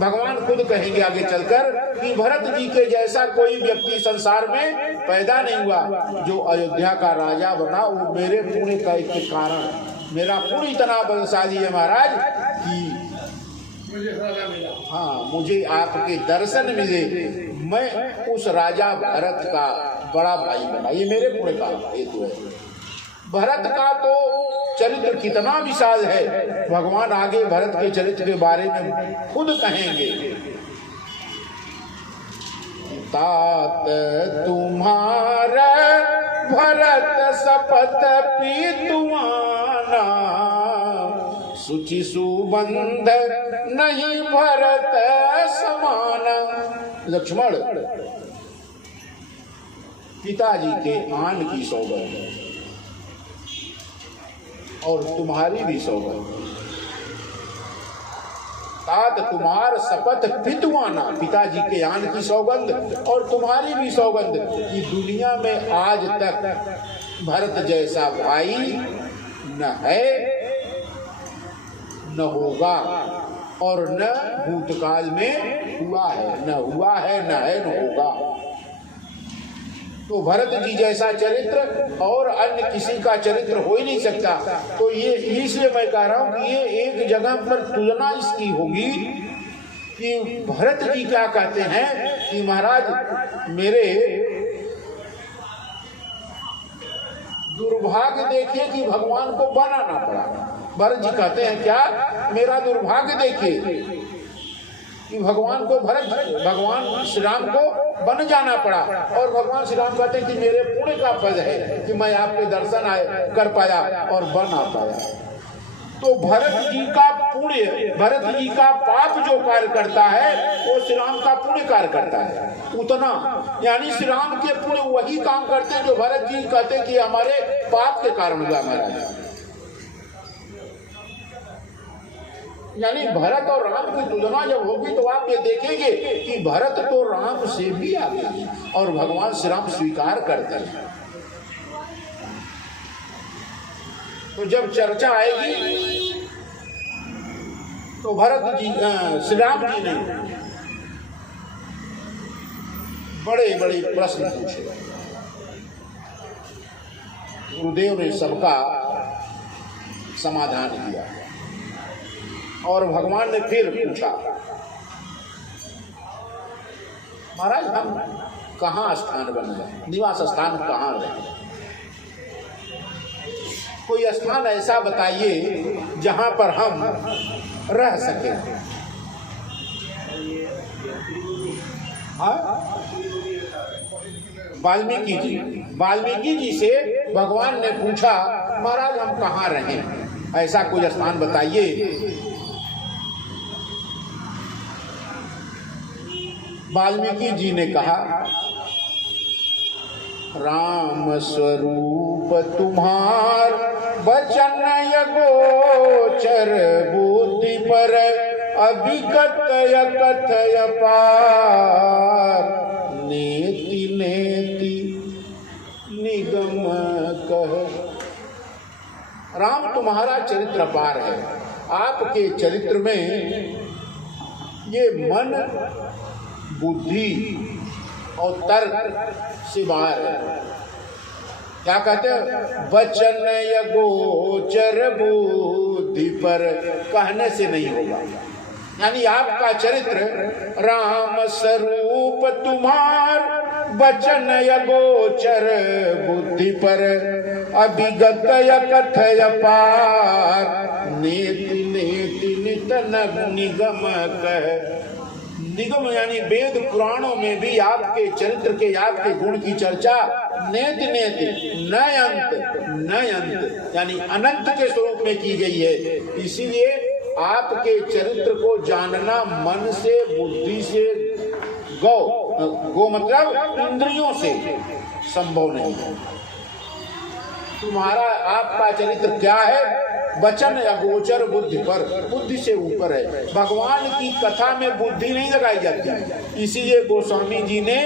भगवान खुद कहेंगे आगे चलकर कि भरत जी के जैसा कोई व्यक्ति संसार में पैदा नहीं हुआ। जो अयोध्या का राजा बना वो मेरे पुण्य का एक कारण। मेरा पुण्य इतना बलशाली है महाराज कि हाँ, मुझे आपके दर्शन मिले, मैं उस राजा भरत का बड़ा भाई बना। ये मेरे पुण्य का हेतु है। भरत का तो चरित्र कितना विशाल है, भगवान आगे भरत के चरित्र के बारे में खुद कहेंगे। तात तुम्हारा भरत सपत पीतुआना सुचि सुबंध नहीं भरत समान। लक्ष्मण पिताजी के आन की सौगंध और तुम्हारी भी सौगंध। तात तुम्हार शपथ पितुआना, पिताजी के आन की सौगंध और तुम्हारी भी सौगंध कि दुनिया में आज तक भरत जैसा भाई न है न होगा और न भूतकाल में हुआ है, न हुआ है, न है, न होगा। तो भरत जी जैसा चरित्र और अन्य किसी का चरित्र हो ही नहीं सकता। तो ये इसलिए मैं कह रहा हूं कि ये एक जगह पर तुलना इसकी होगी कि भरत जी क्या कहते हैं कि महाराज मेरे दुर्भाग्य देखिए कि भगवान को बनाना पड़ा। भरत जी कहते हैं क्या? मेरा दुर्भाग्य देखिए कि भगवान श्री राम को बन जाना पड़ा। और भगवान श्री राम कहते हैं कि मेरे पुण्य का फल है कि मैं आपके दर्शन कर पाया और बन आ पाया। तो भरत जी का पुण्य, भरत जी का पाप जो कार्य करता है वो श्री राम का पुण्य कार्य करता है उतना। यानी श्री राम के पुण्य वही काम करते हैं जो भरत जी कहते हैं कि हमारे पाप के कारण हुआ महाराज। यानी भरत और राम की तुलना जब होगी तो आप ये देखेंगे कि भरत तो राम से भी आगे है और भगवान श्री राम स्वीकार करते हैं। तो जब चर्चा आएगी तो भरत जी श्री राम जी ने बड़े बड़े प्रश्न पूछे। गुरुदेव ने सबका समाधान किया और भगवान ने फिर पूछा, महाराज हम कहाँ स्थान बनाए, निवास स्थान कहाँ रहे? कोई स्थान ऐसा बताइए जहां पर हम रह सके। वाल्मीकि जी से भगवान ने पूछा, महाराज हम कहाँ रहें, ऐसा कोई स्थान बताइए। वाल्मीकि जी ने कहा, राम स्वरूप तुम्हार वचन गोचर बुद्धि पर अभिगत कथय पार नेति नेति निगम कह। राम तुम्हारा चरित्र पार है, आपके चरित्र में ये मन बुद्धि और तर्क से बाहर है। क्या कहते हैं? वचन गोचर बुद्धि पर कहने से नहीं होगा। यानी आपका चरित्र राम स्वरूप तुम्हार वचन गोचर बुद्धि पर अभिगत कथय पार नेति नेति नित निगम कह। निगम यानी वेद पुराणों में भी आपके चरित्र के, आपके गुण की चर्चा नेत नेत न अंत यानी अनंत के स्वरूप में की गई है। इसीलिए आपके चरित्र को जानना मन से, बुद्धि से, गो मतलब इंद्रियों से संभव नहीं है। तुम्हारा आपका चरित्र क्या है? वचन अगोचर बुद्धि पर, बुद्धि से ऊपर है। भगवान की कथा में बुद्धि नहीं लगाई जाती। इसीलिए गोस्वामी जी ने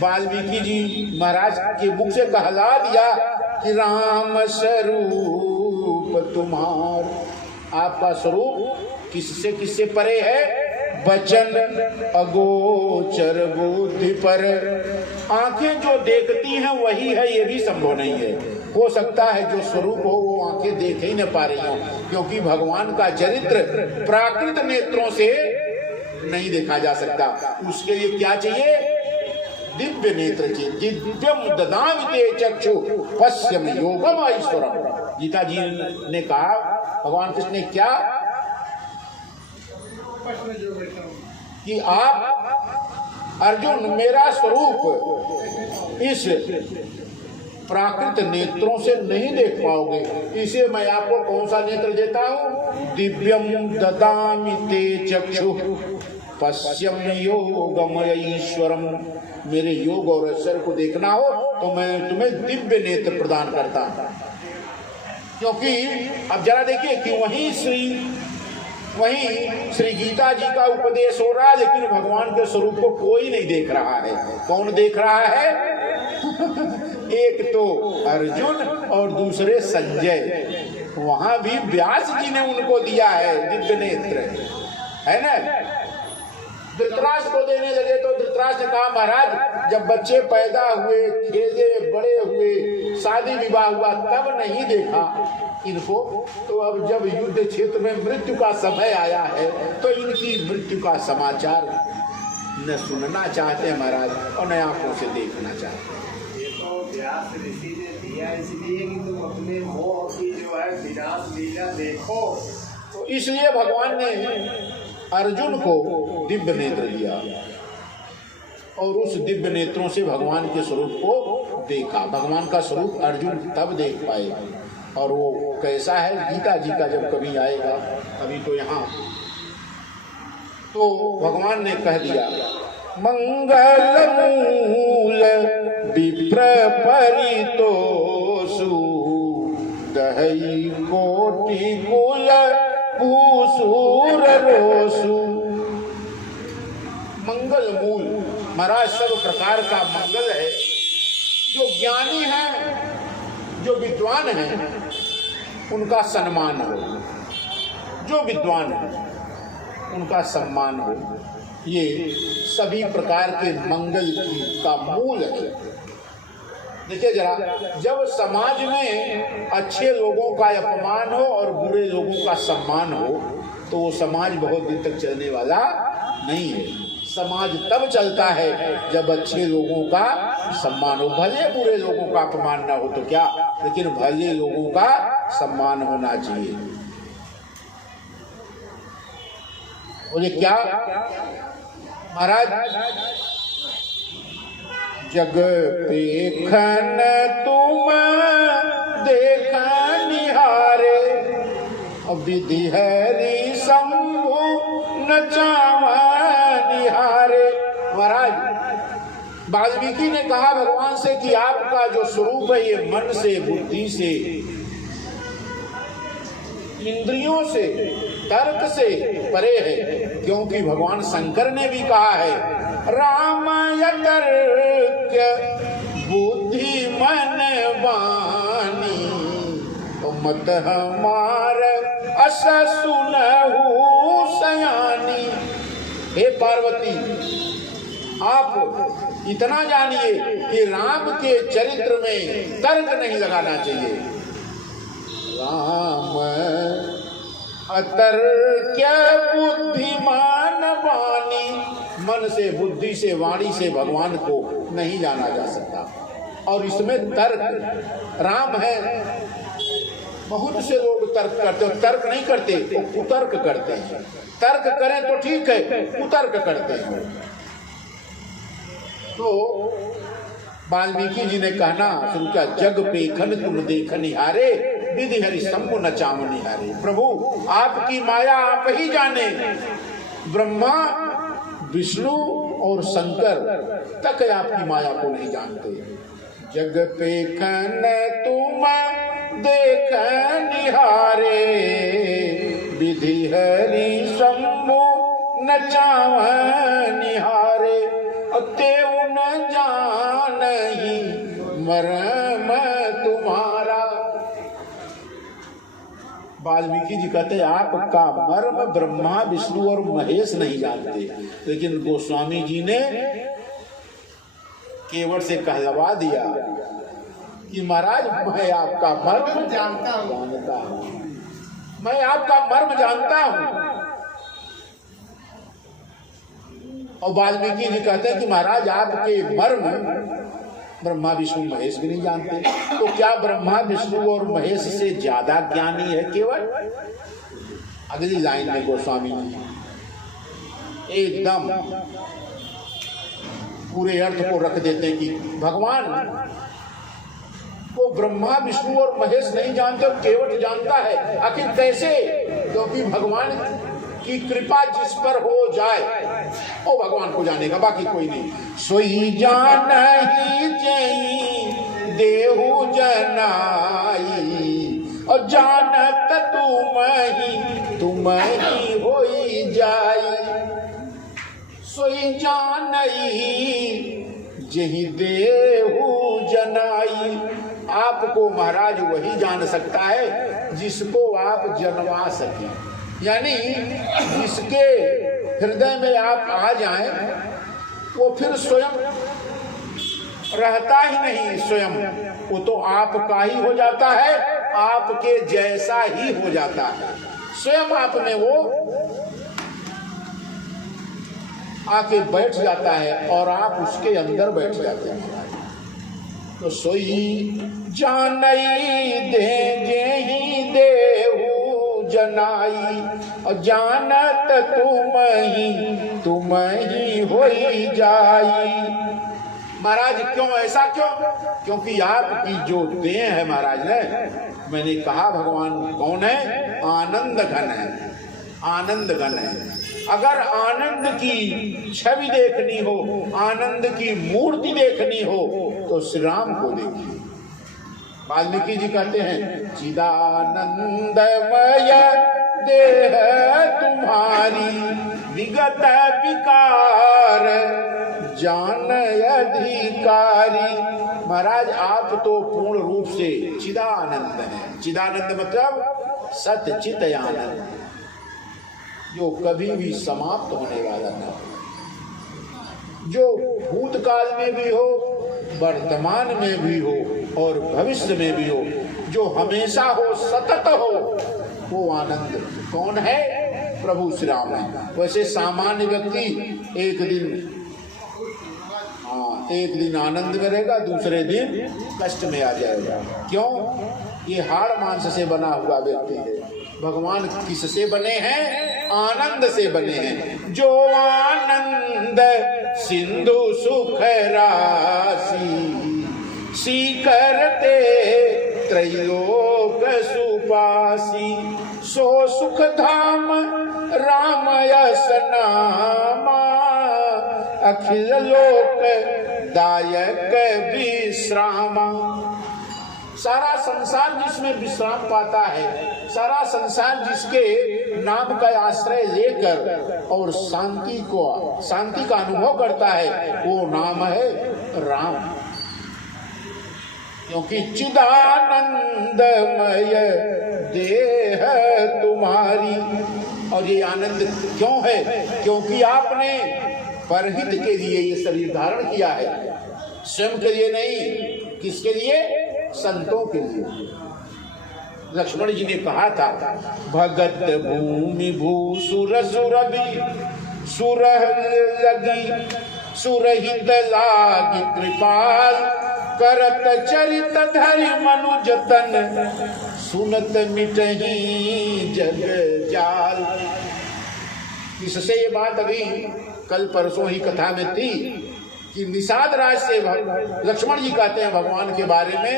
वाल्मीकि जी महाराज के मुख से कहला दिया कि राम स्वरूप तुम्हार, आपका स्वरूप किससे परे है? वचन अगोचर बुद्धि पर। आंखें जो देखती हैं वही है, ये भी संभव नहीं है। हो सकता है जो स्वरूप हो वो आंखें देख ही न पा रही हो, क्योंकि भगवान का चरित्र प्राकृत नेत्रों से नहीं देखा जा सकता। उसके लिए क्या चाहिए? दिव्य नेत्र चाहिए। दिव्यम ददामि ते चक्षु पश्यम योगम ऐश्वरम। गीता जी ने कहा, भगवान कृष्ण ने क्या कि आप अर्जुन मेरा स्वरूप इस प्राकृत नेत्रों से नहीं देख पाओगे, इसे मैं आपको कौन सा नेत्र देता हूँ? दिव्यम ददामि ते चक्षु पश्यम योगम ईश्वरम। मेरे योग और ईश्वर को देखना हो तो मैं तुम्हें दिव्य नेत्र प्रदान करता हूँ। क्योंकि अब जरा देखिए कि वहीं श्री गीता जी का उपदेश हो रहा है, लेकिन भगवान के स्वरूप को कोई नहीं देख रहा है। कौन देख रहा है? एक तो अर्जुन और दूसरे संजय। वहां भी व्यास जी ने उनको दिया है दिव्य नेत्र, है ना। धृतराष्ट्र को देने लगे तो धृतराष्ट्र ने कहा, महाराज जब बच्चे पैदा हुए, खेले, बड़े हुए, शादी विवाह हुआ, तब नहीं देखा इनको, तो अब जब युद्ध क्षेत्र में मृत्यु का समय आया है तो इनकी मृत्यु का समाचार न सुनना चाहते हैं महाराज, और न आंखों से देखना चाहते हैं। ये तो व्यास ऋषि ने दिया इसलिए कि तुम अपने मोह की जो है विनाश लीला देखो। तो इसलिए भगवान ने अर्जुन को दिव्य नेत्र दिया और उस दिव्य नेत्रों से भगवान के स्वरूप को देखा। भगवान का स्वरूप अर्जुन तब देख पाए, और वो कैसा है गीता जी का जब कभी आएगा। अभी तो यहाँ तो भगवान ने कह दिया, मंगल मूल विप्र परितोषु दहई कोटि कुल भूसूर रोसु। मंगल मूल महाराज सब प्रकार का मंगल है। जो ज्ञानी है, जो विद्वान है, उनका सम्मान हो। जो विद्वान है उनका सम्मान हो। ये सभी प्रकार के मंगल का मूल है। देखिए जरा, जब समाज में अच्छे लोगों का अपमान हो और बुरे लोगों का सम्मान हो तो वो समाज बहुत दिन तक चलने वाला नहीं है। समाज तब चलता है जब अच्छे लोगों का सम्मान हो, भले बुरे लोगों का अपमान ना हो तो क्या, लेकिन भले लोगों का सम्मान होना चाहिए। बोले क्या महाराज, जग पेखन तुम देखा निहारे, विधि हरि शंभु नचावा निहारे। महाराज वाल्मीकि ने कहा भगवान से कि आपका जो स्वरूप है ये मन से, बुद्धि से, इंद्रियों से, तर्क से परे है, क्योंकि भगवान शंकर ने भी कहा है राम यतर्क बुद्धि मन वाणी, मत हमार अस सुनहु सयानी। हे पार्वती, आप इतना जानिए कि राम के चरित्र में तर्क नहीं लगाना चाहिए। राम अतर्क्य बुद्धिमान वाणी, मन से, बुद्धि से, वाणी से भगवान को नहीं जाना जा सकता। और इसमें तर्क, राम है, बहुत से लोग तर्क करते हैं, तर्क नहीं करते, वो कुतर्क करते हैं। तर्क करें तो ठीक है, कुतर्क करते हैं। तो वाल्मीकि जी ने कहना शुरू किया, जग पेखन तुम देख निहारे, विधि हरि शंभु नचाव निहारे। प्रभु आपकी माया आप ही जाने, ब्रह्मा, विष्णु और शंकर तक आपकी माया को नहीं जानते। जग पेखन तुम देख निहारे, विधि हरि शंभु नचाव निहारे, तेऊ न जानहि मरम तुम्हारा। वाल्मीकि जी कहते हैं आपका मर्म ब्रह्मा, विष्णु और महेश नहीं जानते, लेकिन गोस्वामी जी ने केवट से कहलवा दिया कि महाराज मैं आपका मर्म जानता हूं, मैं आपका मर्म जानता हूं। और वाल्मीकि जी कहते हैं कि महाराज आपके मर्म ब्रह्मा, विष्णु, महेश भी नहीं जानते, तो क्या ब्रह्मा, विष्णु और महेश से ज्यादा ज्ञानी है केवट? अगली लाइन में गोस्वामी जी एकदम पूरे अर्थ को रख देते हैं कि भगवान को ब्रह्मा, विष्णु और महेश नहीं जानते और केवट जानता है। आखिर कैसे? क्योंकि भगवान की कृपा जिस पर हो जाए वो भगवान को जानेगा, बाकी कोई नहीं। सोई जानहि जेहि देहु जनाई, और जानत तुम ही होई जाई। सोई जानहि जेहि देहु जनाई, आपको महाराज वही जान सकता है जिसको आप जन्मा सके, यानी जिसके हृदय में आप आ जाएं वो फिर स्वयं रहता ही नहीं, स्वयं वो तो आपका ही हो जाता है, आपके जैसा ही हो जाता है, स्वयं आप में वो आके बैठ जाता है और आप उसके अंदर बैठ जाते हैं। तो सोई जानई दे जेहि देहु जनाई, और जानत तुम ही होई जाई। महाराज क्यों ऐसा, क्यों? क्योंकि आपकी जो देह है महाराज ने, मैंने कहा भगवान कौन है? आनंद घन है, आनंद घन है। अगर आनंद की छवि देखनी हो, आनंद की मूर्ति देखनी हो तो श्री राम को देखिए। वाल्मीकि जी कहते हैं चिदानंदमय देह तुम्हारी, विगत विकार जान अधिकारी। महाराज आप तो पूर्ण रूप से चिदानंद हैं। चिदानंद मतलब सत चित आनंद, जो कभी भी समाप्त होने वाला नहीं। जो भूतकाल में भी हो, वर्तमान में भी हो और भविष्य में भी हो, जो हमेशा हो, सतत हो, वो आनंद कौन है? प्रभु श्री राम है। वैसे सामान्य व्यक्ति एक दिन आनंद में रहेगा, दूसरे दिन कष्ट में आ जाएगा। क्यों? ये हाड़ मांस से बना हुआ व्यक्ति है। भगवान किससे बने हैं? आनंद से बने हैं। जो आनंद सिंधु सुख राशि, सीकरते त्रैलोक सुपासी, सो सुख धाम राम यस नामा, अखिल लोक दायक विश्रामा। सारा संसार जिसमें विश्राम पाता है, सारा संसार जिसके नाम का आश्रय लेकर और शांति का अनुभव करता है, वो नाम है राम। क्योंकि चिदानंदमय देह तुम्हारी। और ये आनंद क्यों है? क्योंकि आपने परहित के लिए ये शरीर धारण किया है, स्वयं के लिए नहीं। किसके लिए? संतों के लिए। लक्ष्मण जी ने कहा था, भगत भूमि भूसुर सुरभि, सुरह लगी सुरहित लागी कृपाल, करत चरित धरि मनुज तन, सुनत मिटही जग जाल। इससे ये बात अभी कल परसों ही कथा में थी कि निषाद राज से लक्ष्मण जी कहते हैं भगवान के बारे में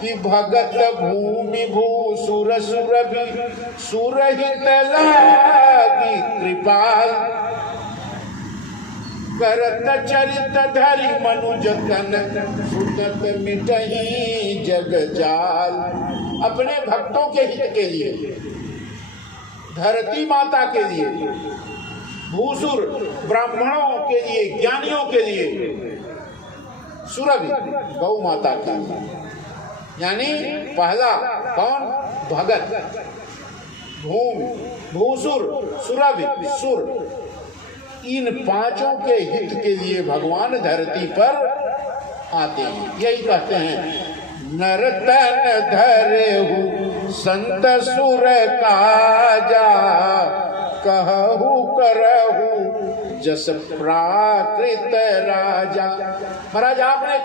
कि भगत भूमि भूसुर सुरभि, सुरहित लागी कृपाल, करत चरित धरि मनुज तन, सुनत मिटही जग जाल। अपने भक्तों के हित के लिए, धरती माता के लिए, भूसुर ब्राह्मणों के लिए, ज्ञानियों के लिए, सुरभि गौ माता के लिए, यानी पहला कौन? भगत, भूमि, भूसुर, सुरभि, सुर, इन पांचों के हित के लिए भगवान धरती पर आते हैं। यही कहते हैं, नरतन धरेहु संत सुर काजा, कहु करहु जस प्राकृत राजा। महाराज आपने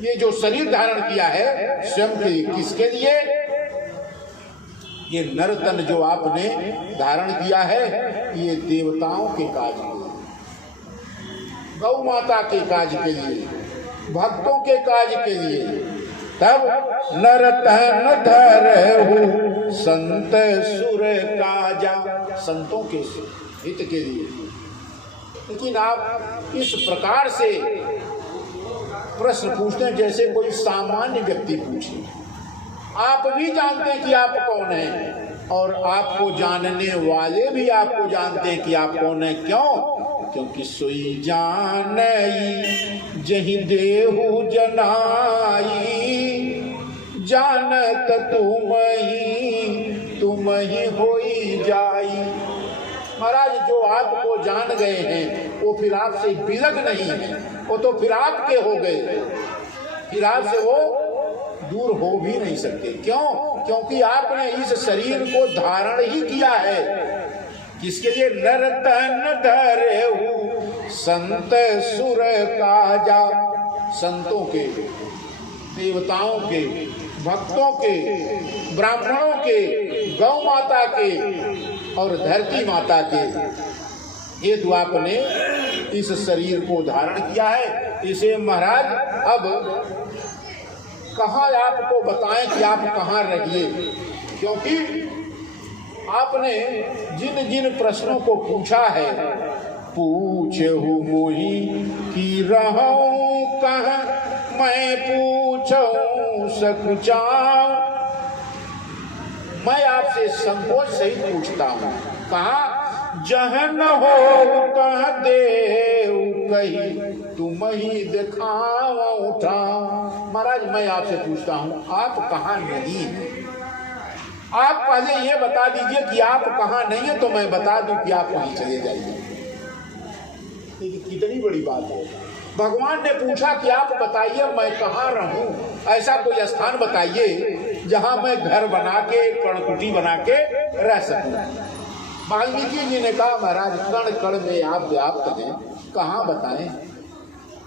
ये जो शरीर धारण किया है स्वयं के किसके लिए? ये नरतन जो आपने धारण किया है, ये देवताओं के काज के लिए, गौ माता के काज के लिए, भक्तों के काज के लिए। तब नरतन धरहु संत सुर काजा, संतों के हित के लिए। लेकिन आप इस प्रकार से प्रश्न पूछते हैं जैसे कोई सामान्य व्यक्ति पूछे। आप भी जानते हैं कि आप कौन हैं, और आपको जानने वाले भी आपको जानते हैं कि आप कौन हैं। क्यों? क्योंकि सोई जानई जहि देहु जनाई, जानत तुम ही होई जाई। महाराज जो आपको जान गए हैं वो फिर आपसे बिलग नहीं है, वो तो फिर आपके हो गए, फिर आपसे वो दूर हो भी नहीं सकते। क्यों? क्योंकि आपने इस शरीर को धारण ही किया है। किसके लिए? नरतन धरेहु संत सुर काजा, संतों के, देवताओं के, भक्तों के, ब्राह्मणों के, गौ माता के और धरती माता के हेतु आपने इस शरीर को धारण किया है। इसे महाराज अब कहाँ आपको बताएं कि आप कहाँ रहिए, क्योंकि आपने जिन जिन प्रश्नों को पूछा है, पूछहु मोहि कि रहूं कहाँ, मैं पूछूं सकुचाऊं। मैं आपसे संकोच से ही पूछता हूँ। कहाँ? जहाँ न हो तहाँ देव कही, तुम ही दिखाओ ठाम। महाराज मैं आपसे पूछता हूँ, आप कहाँ नहीं हैं? आप पहले ये बता दीजिए कि आप कहाँ नहीं है, तो मैं बता दूं कि आप वहीं चले जाइए। कितनी बड़ी बात है। भगवान ने पूछा कि आप बताइए मैं कहाँ रहूं, ऐसा कोई स्थान बताइए जहां मैं घर बना के कर्णकुटी बना के रह सकूं। वाल्मीकि जी ने कहा महाराज कण कण में आप व्याप्त हैं, कहाँ बताएं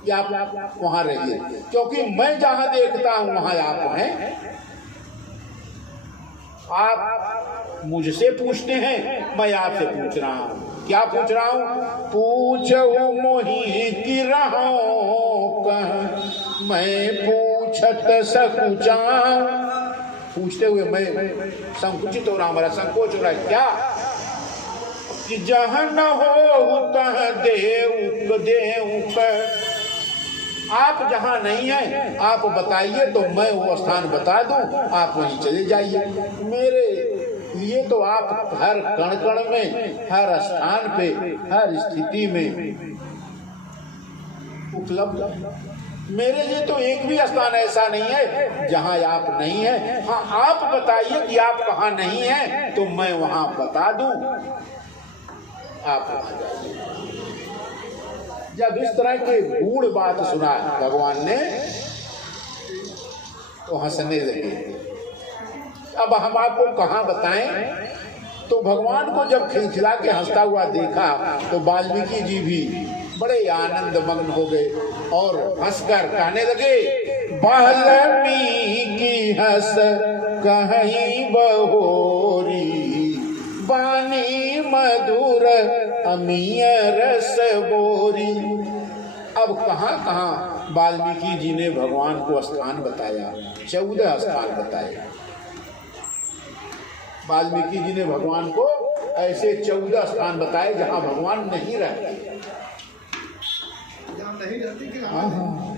कि आप वहां रहिए, क्योंकि मैं जहां देखता हूं वहां आप हैं। आप मुझसे पूछते हैं, मैं आपसे पूछ रहा हूं। क्या पूछ रहा हूं? पूछो मोही की रहो कह मैं पूछत सकुचाऊं। पूछते हुए मैं संकुचित हो रहा हूं, मेरा संकोच हो रहा है। क्या कि जहां न हो तह देव देव आप जहां नहीं हैं आप बताइए तो मैं वो स्थान बता दूं, आप वहीं चले जाइए। मेरे लिए तो आप हर कण कण में, हर स्थान पे, हर स्थिति में उपलब्ध। मेरे लिए तो एक भी स्थान ऐसा नहीं है जहां आप नहीं हैं। हाँ, आप बताइए कि आप कहाँ नहीं हैं तो मैं वहां बता दूं, आप वहां जाइए। जब इस तरह की गूढ़ बात सुना भगवान ने तो हंसने लगे। अब हम आपको कहाँ बताएं? तो भगवान को जब खिलखिला के हंसता हुआ देखा तो वाल्मीकि जी भी बड़े आनंद मग्न हो गए और हंसकर कहने लगे, वाल्मीकि हंस कहीं बहोरी बानी मधुर अमीय रस बोरी। अब कहाँ कहाँ वाल्मीकि जी ने भगवान को स्थान बताया, 14 स्थान बताए। वाल्मीकि जी ने भगवान को ऐसे 14 स्थान बताए जहाँ भगवान नहीं रहते।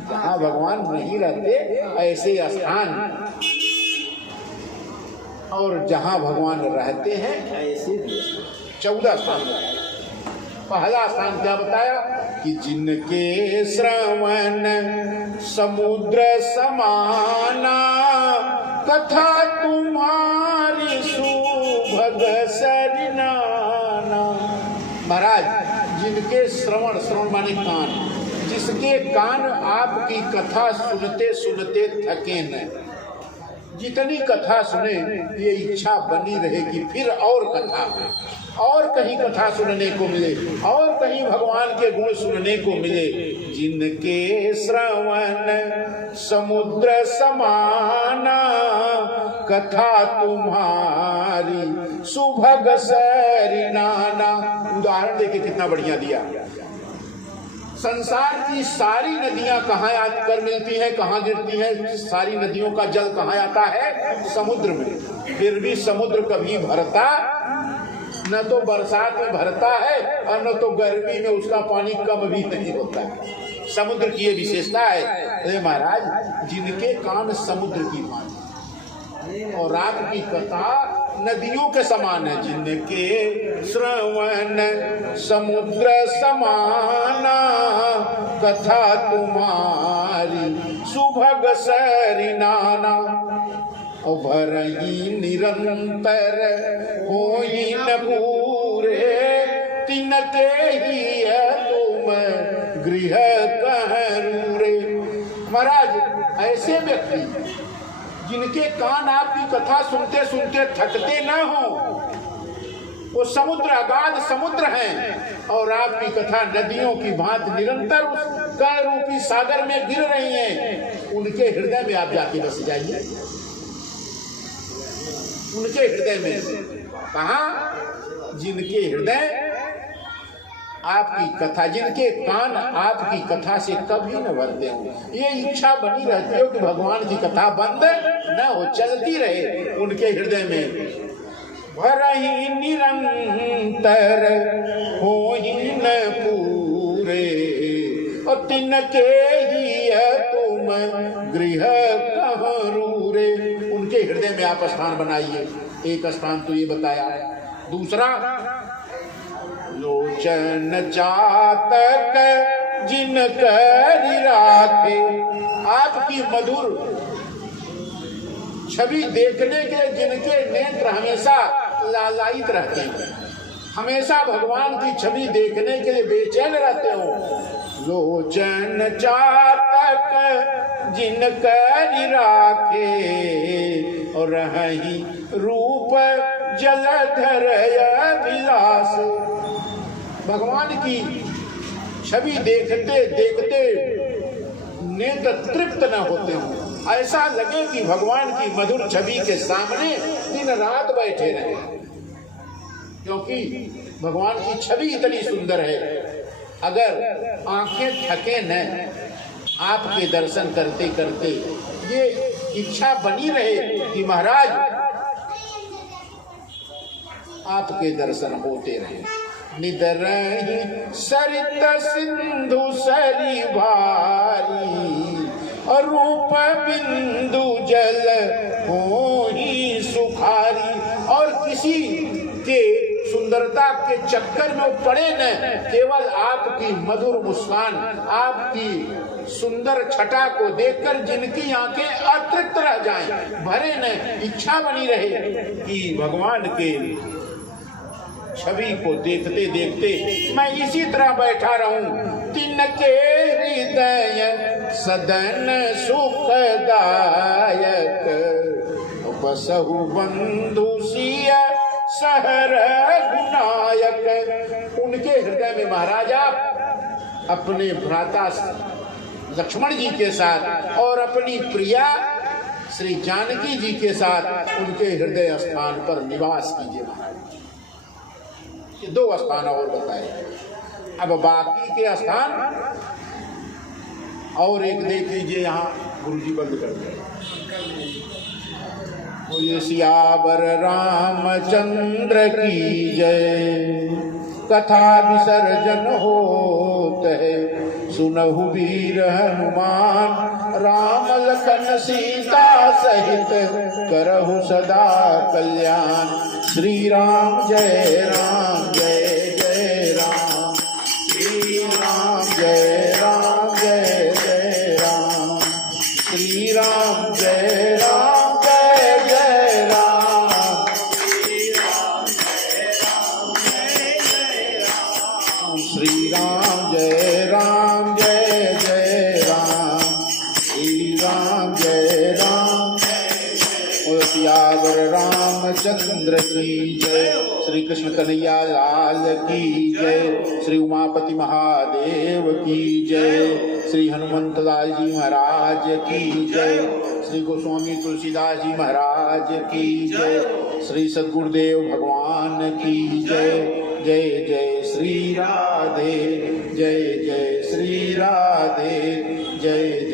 जहाँ भगवान नहीं रहते ऐसे स्थान, और जहाँ भगवान रहते हैं ऐसे 14 स्थान बताए। पहला स्थान क्या बताया कि जिनके श्रवण समुद्र समाना कथा तुम्हारी सुभग सरनाना। महाराज जिनके श्रवण, श्रवण माने कान, जिसके कान आपकी कथा सुनते सुनते थके न, जितनी कथा सुने ये इच्छा बनी रहेगी फिर और कथा, और कहीं कथा सुनने को मिले, और कहीं भगवान के गुण सुनने को मिले। जिनके श्रवण समुद्र समाना कथा तुम्हारी सुभग सरिनाना। उदाहरण देके कितना बढ़िया दिया। संसार की सारी नदियां कहाँ आकर मिलती हैं, कहाँ गिरती हैं? सारी नदियों का जल कहाँ आता है? समुद्र में। फिर भी समुद्र कभी भरता न, तो बरसात में भरता है और न तो गर्मी में उसका पानी कम भी नहीं होता है। समुद्र की ये विशेषता है। अरे महाराज जिनके कान समुद्र की वाणी और आपकी कथा नदियों के समान है। जिनके श्रवण समुद्र समाना कथा तुम्हारी सुभग सरिनाना। भरही निरंतर होई न पूरे तिनके ही तुम गृह कहरूरे। महाराज ऐसे व्यक्ति जिनके कान आपकी कथा सुनते सुनते थकते न हो, वो समुद्र अगाध समुद्र हैं और आपकी कथा नदियों की भांति निरंतर उस कण रूपी सागर में गिर रही हैं। उनके हृदय में आप जाके बस जाइए। उनके हृदय में कहा? जिनके हृदय आपकी कथा, जिनके कान आपकी कथा से कभी न भरते हो। ये इच्छा बनी रहती हो कि भगवान की कथा बंद न हो, चलती रहे। उनके हृदय में भरही निरंतर होई न पूरे और तिनके ही तुम गृह कहरूरे। उनके हृदय में आप स्थान बनाइए। एक स्थान तो ये बताया। दूसरा, लोचन चातक जिन कर राखे। आपकी मधुर छवि देखने के जिनके नेत्र हमेशा लालायित रहते हैं, हमेशा भगवान की छवि देखने के लिए बेचैन रहते हो, लोचन चातक जिनकर राखे, और रही रूप जलधर अभिलाष। भगवान की छवि देखते देखते नेत्र तृप्त न होते हों, ऐसा लगे कि भगवान की मधुर छवि के सामने दिन रात बैठे रहे, क्योंकि भगवान की छवि इतनी सुंदर है। अगर आंखें थके न आपके दर्शन करते करते, ये इच्छा बनी रहे कि महाराज आपके दर्शन होते रहे। निदरहि सरित सिंधु सरी भारी, और रूप बिंदु जल होहि सुखारी। और किसी के सुंदरता के चक्कर में वो पड़े न, केवल आपकी मधुर मुस्कान, आपकी सुंदर छटा को देखकर जिनकी आंखें अतृप्त रह जाएं, भरे न, इच्छा बनी रहे कि भगवान के छवि को देखते देखते मैं इसी तरह बैठा रहूं। तिनके हृदय सदन सुखदायक, बसहु बंधु सिय सहर गुनायक। उनके हृदय में महाराज आप अपने भ्राता लक्ष्मण जी के साथ और अपनी प्रिया श्री जानकी जी के साथ उनके हृदय स्थान पर निवास कीजिए महाराज। ये 2 स्थान और बताए। अब बाकी के स्थान और एक देख लीजिए, यहाँ गुरु जी बंद कर दिया। बोलिए सियावर रामचंद्र की जय। कथा विसर्जन होत है, सुनहु वीर हनुमान, राम लखन सीता सहित करहु सदा कल्याण। श्री राम जय राम जय जय राम, श्री राम जय राम जय जय राम, श्री राम जय राम जय जय राम, श्री राम जय राम जय जय राम, श्री राम जय राम जय जय राम, श्री राम जय राम। सियावर रामचंद्र की जय। श्री कृष्ण कन्हैया लाल की जय। श्री उमापति महादेव की जय। श्री हनुमंत लाल जी महाराज की जय। श्री गोस्वामी तुलसीदास जी महाराज की जय। श्री सद्गुरुदेव भगवान की जय। जय जय श्री राधे, जय जय श्री राधे, जय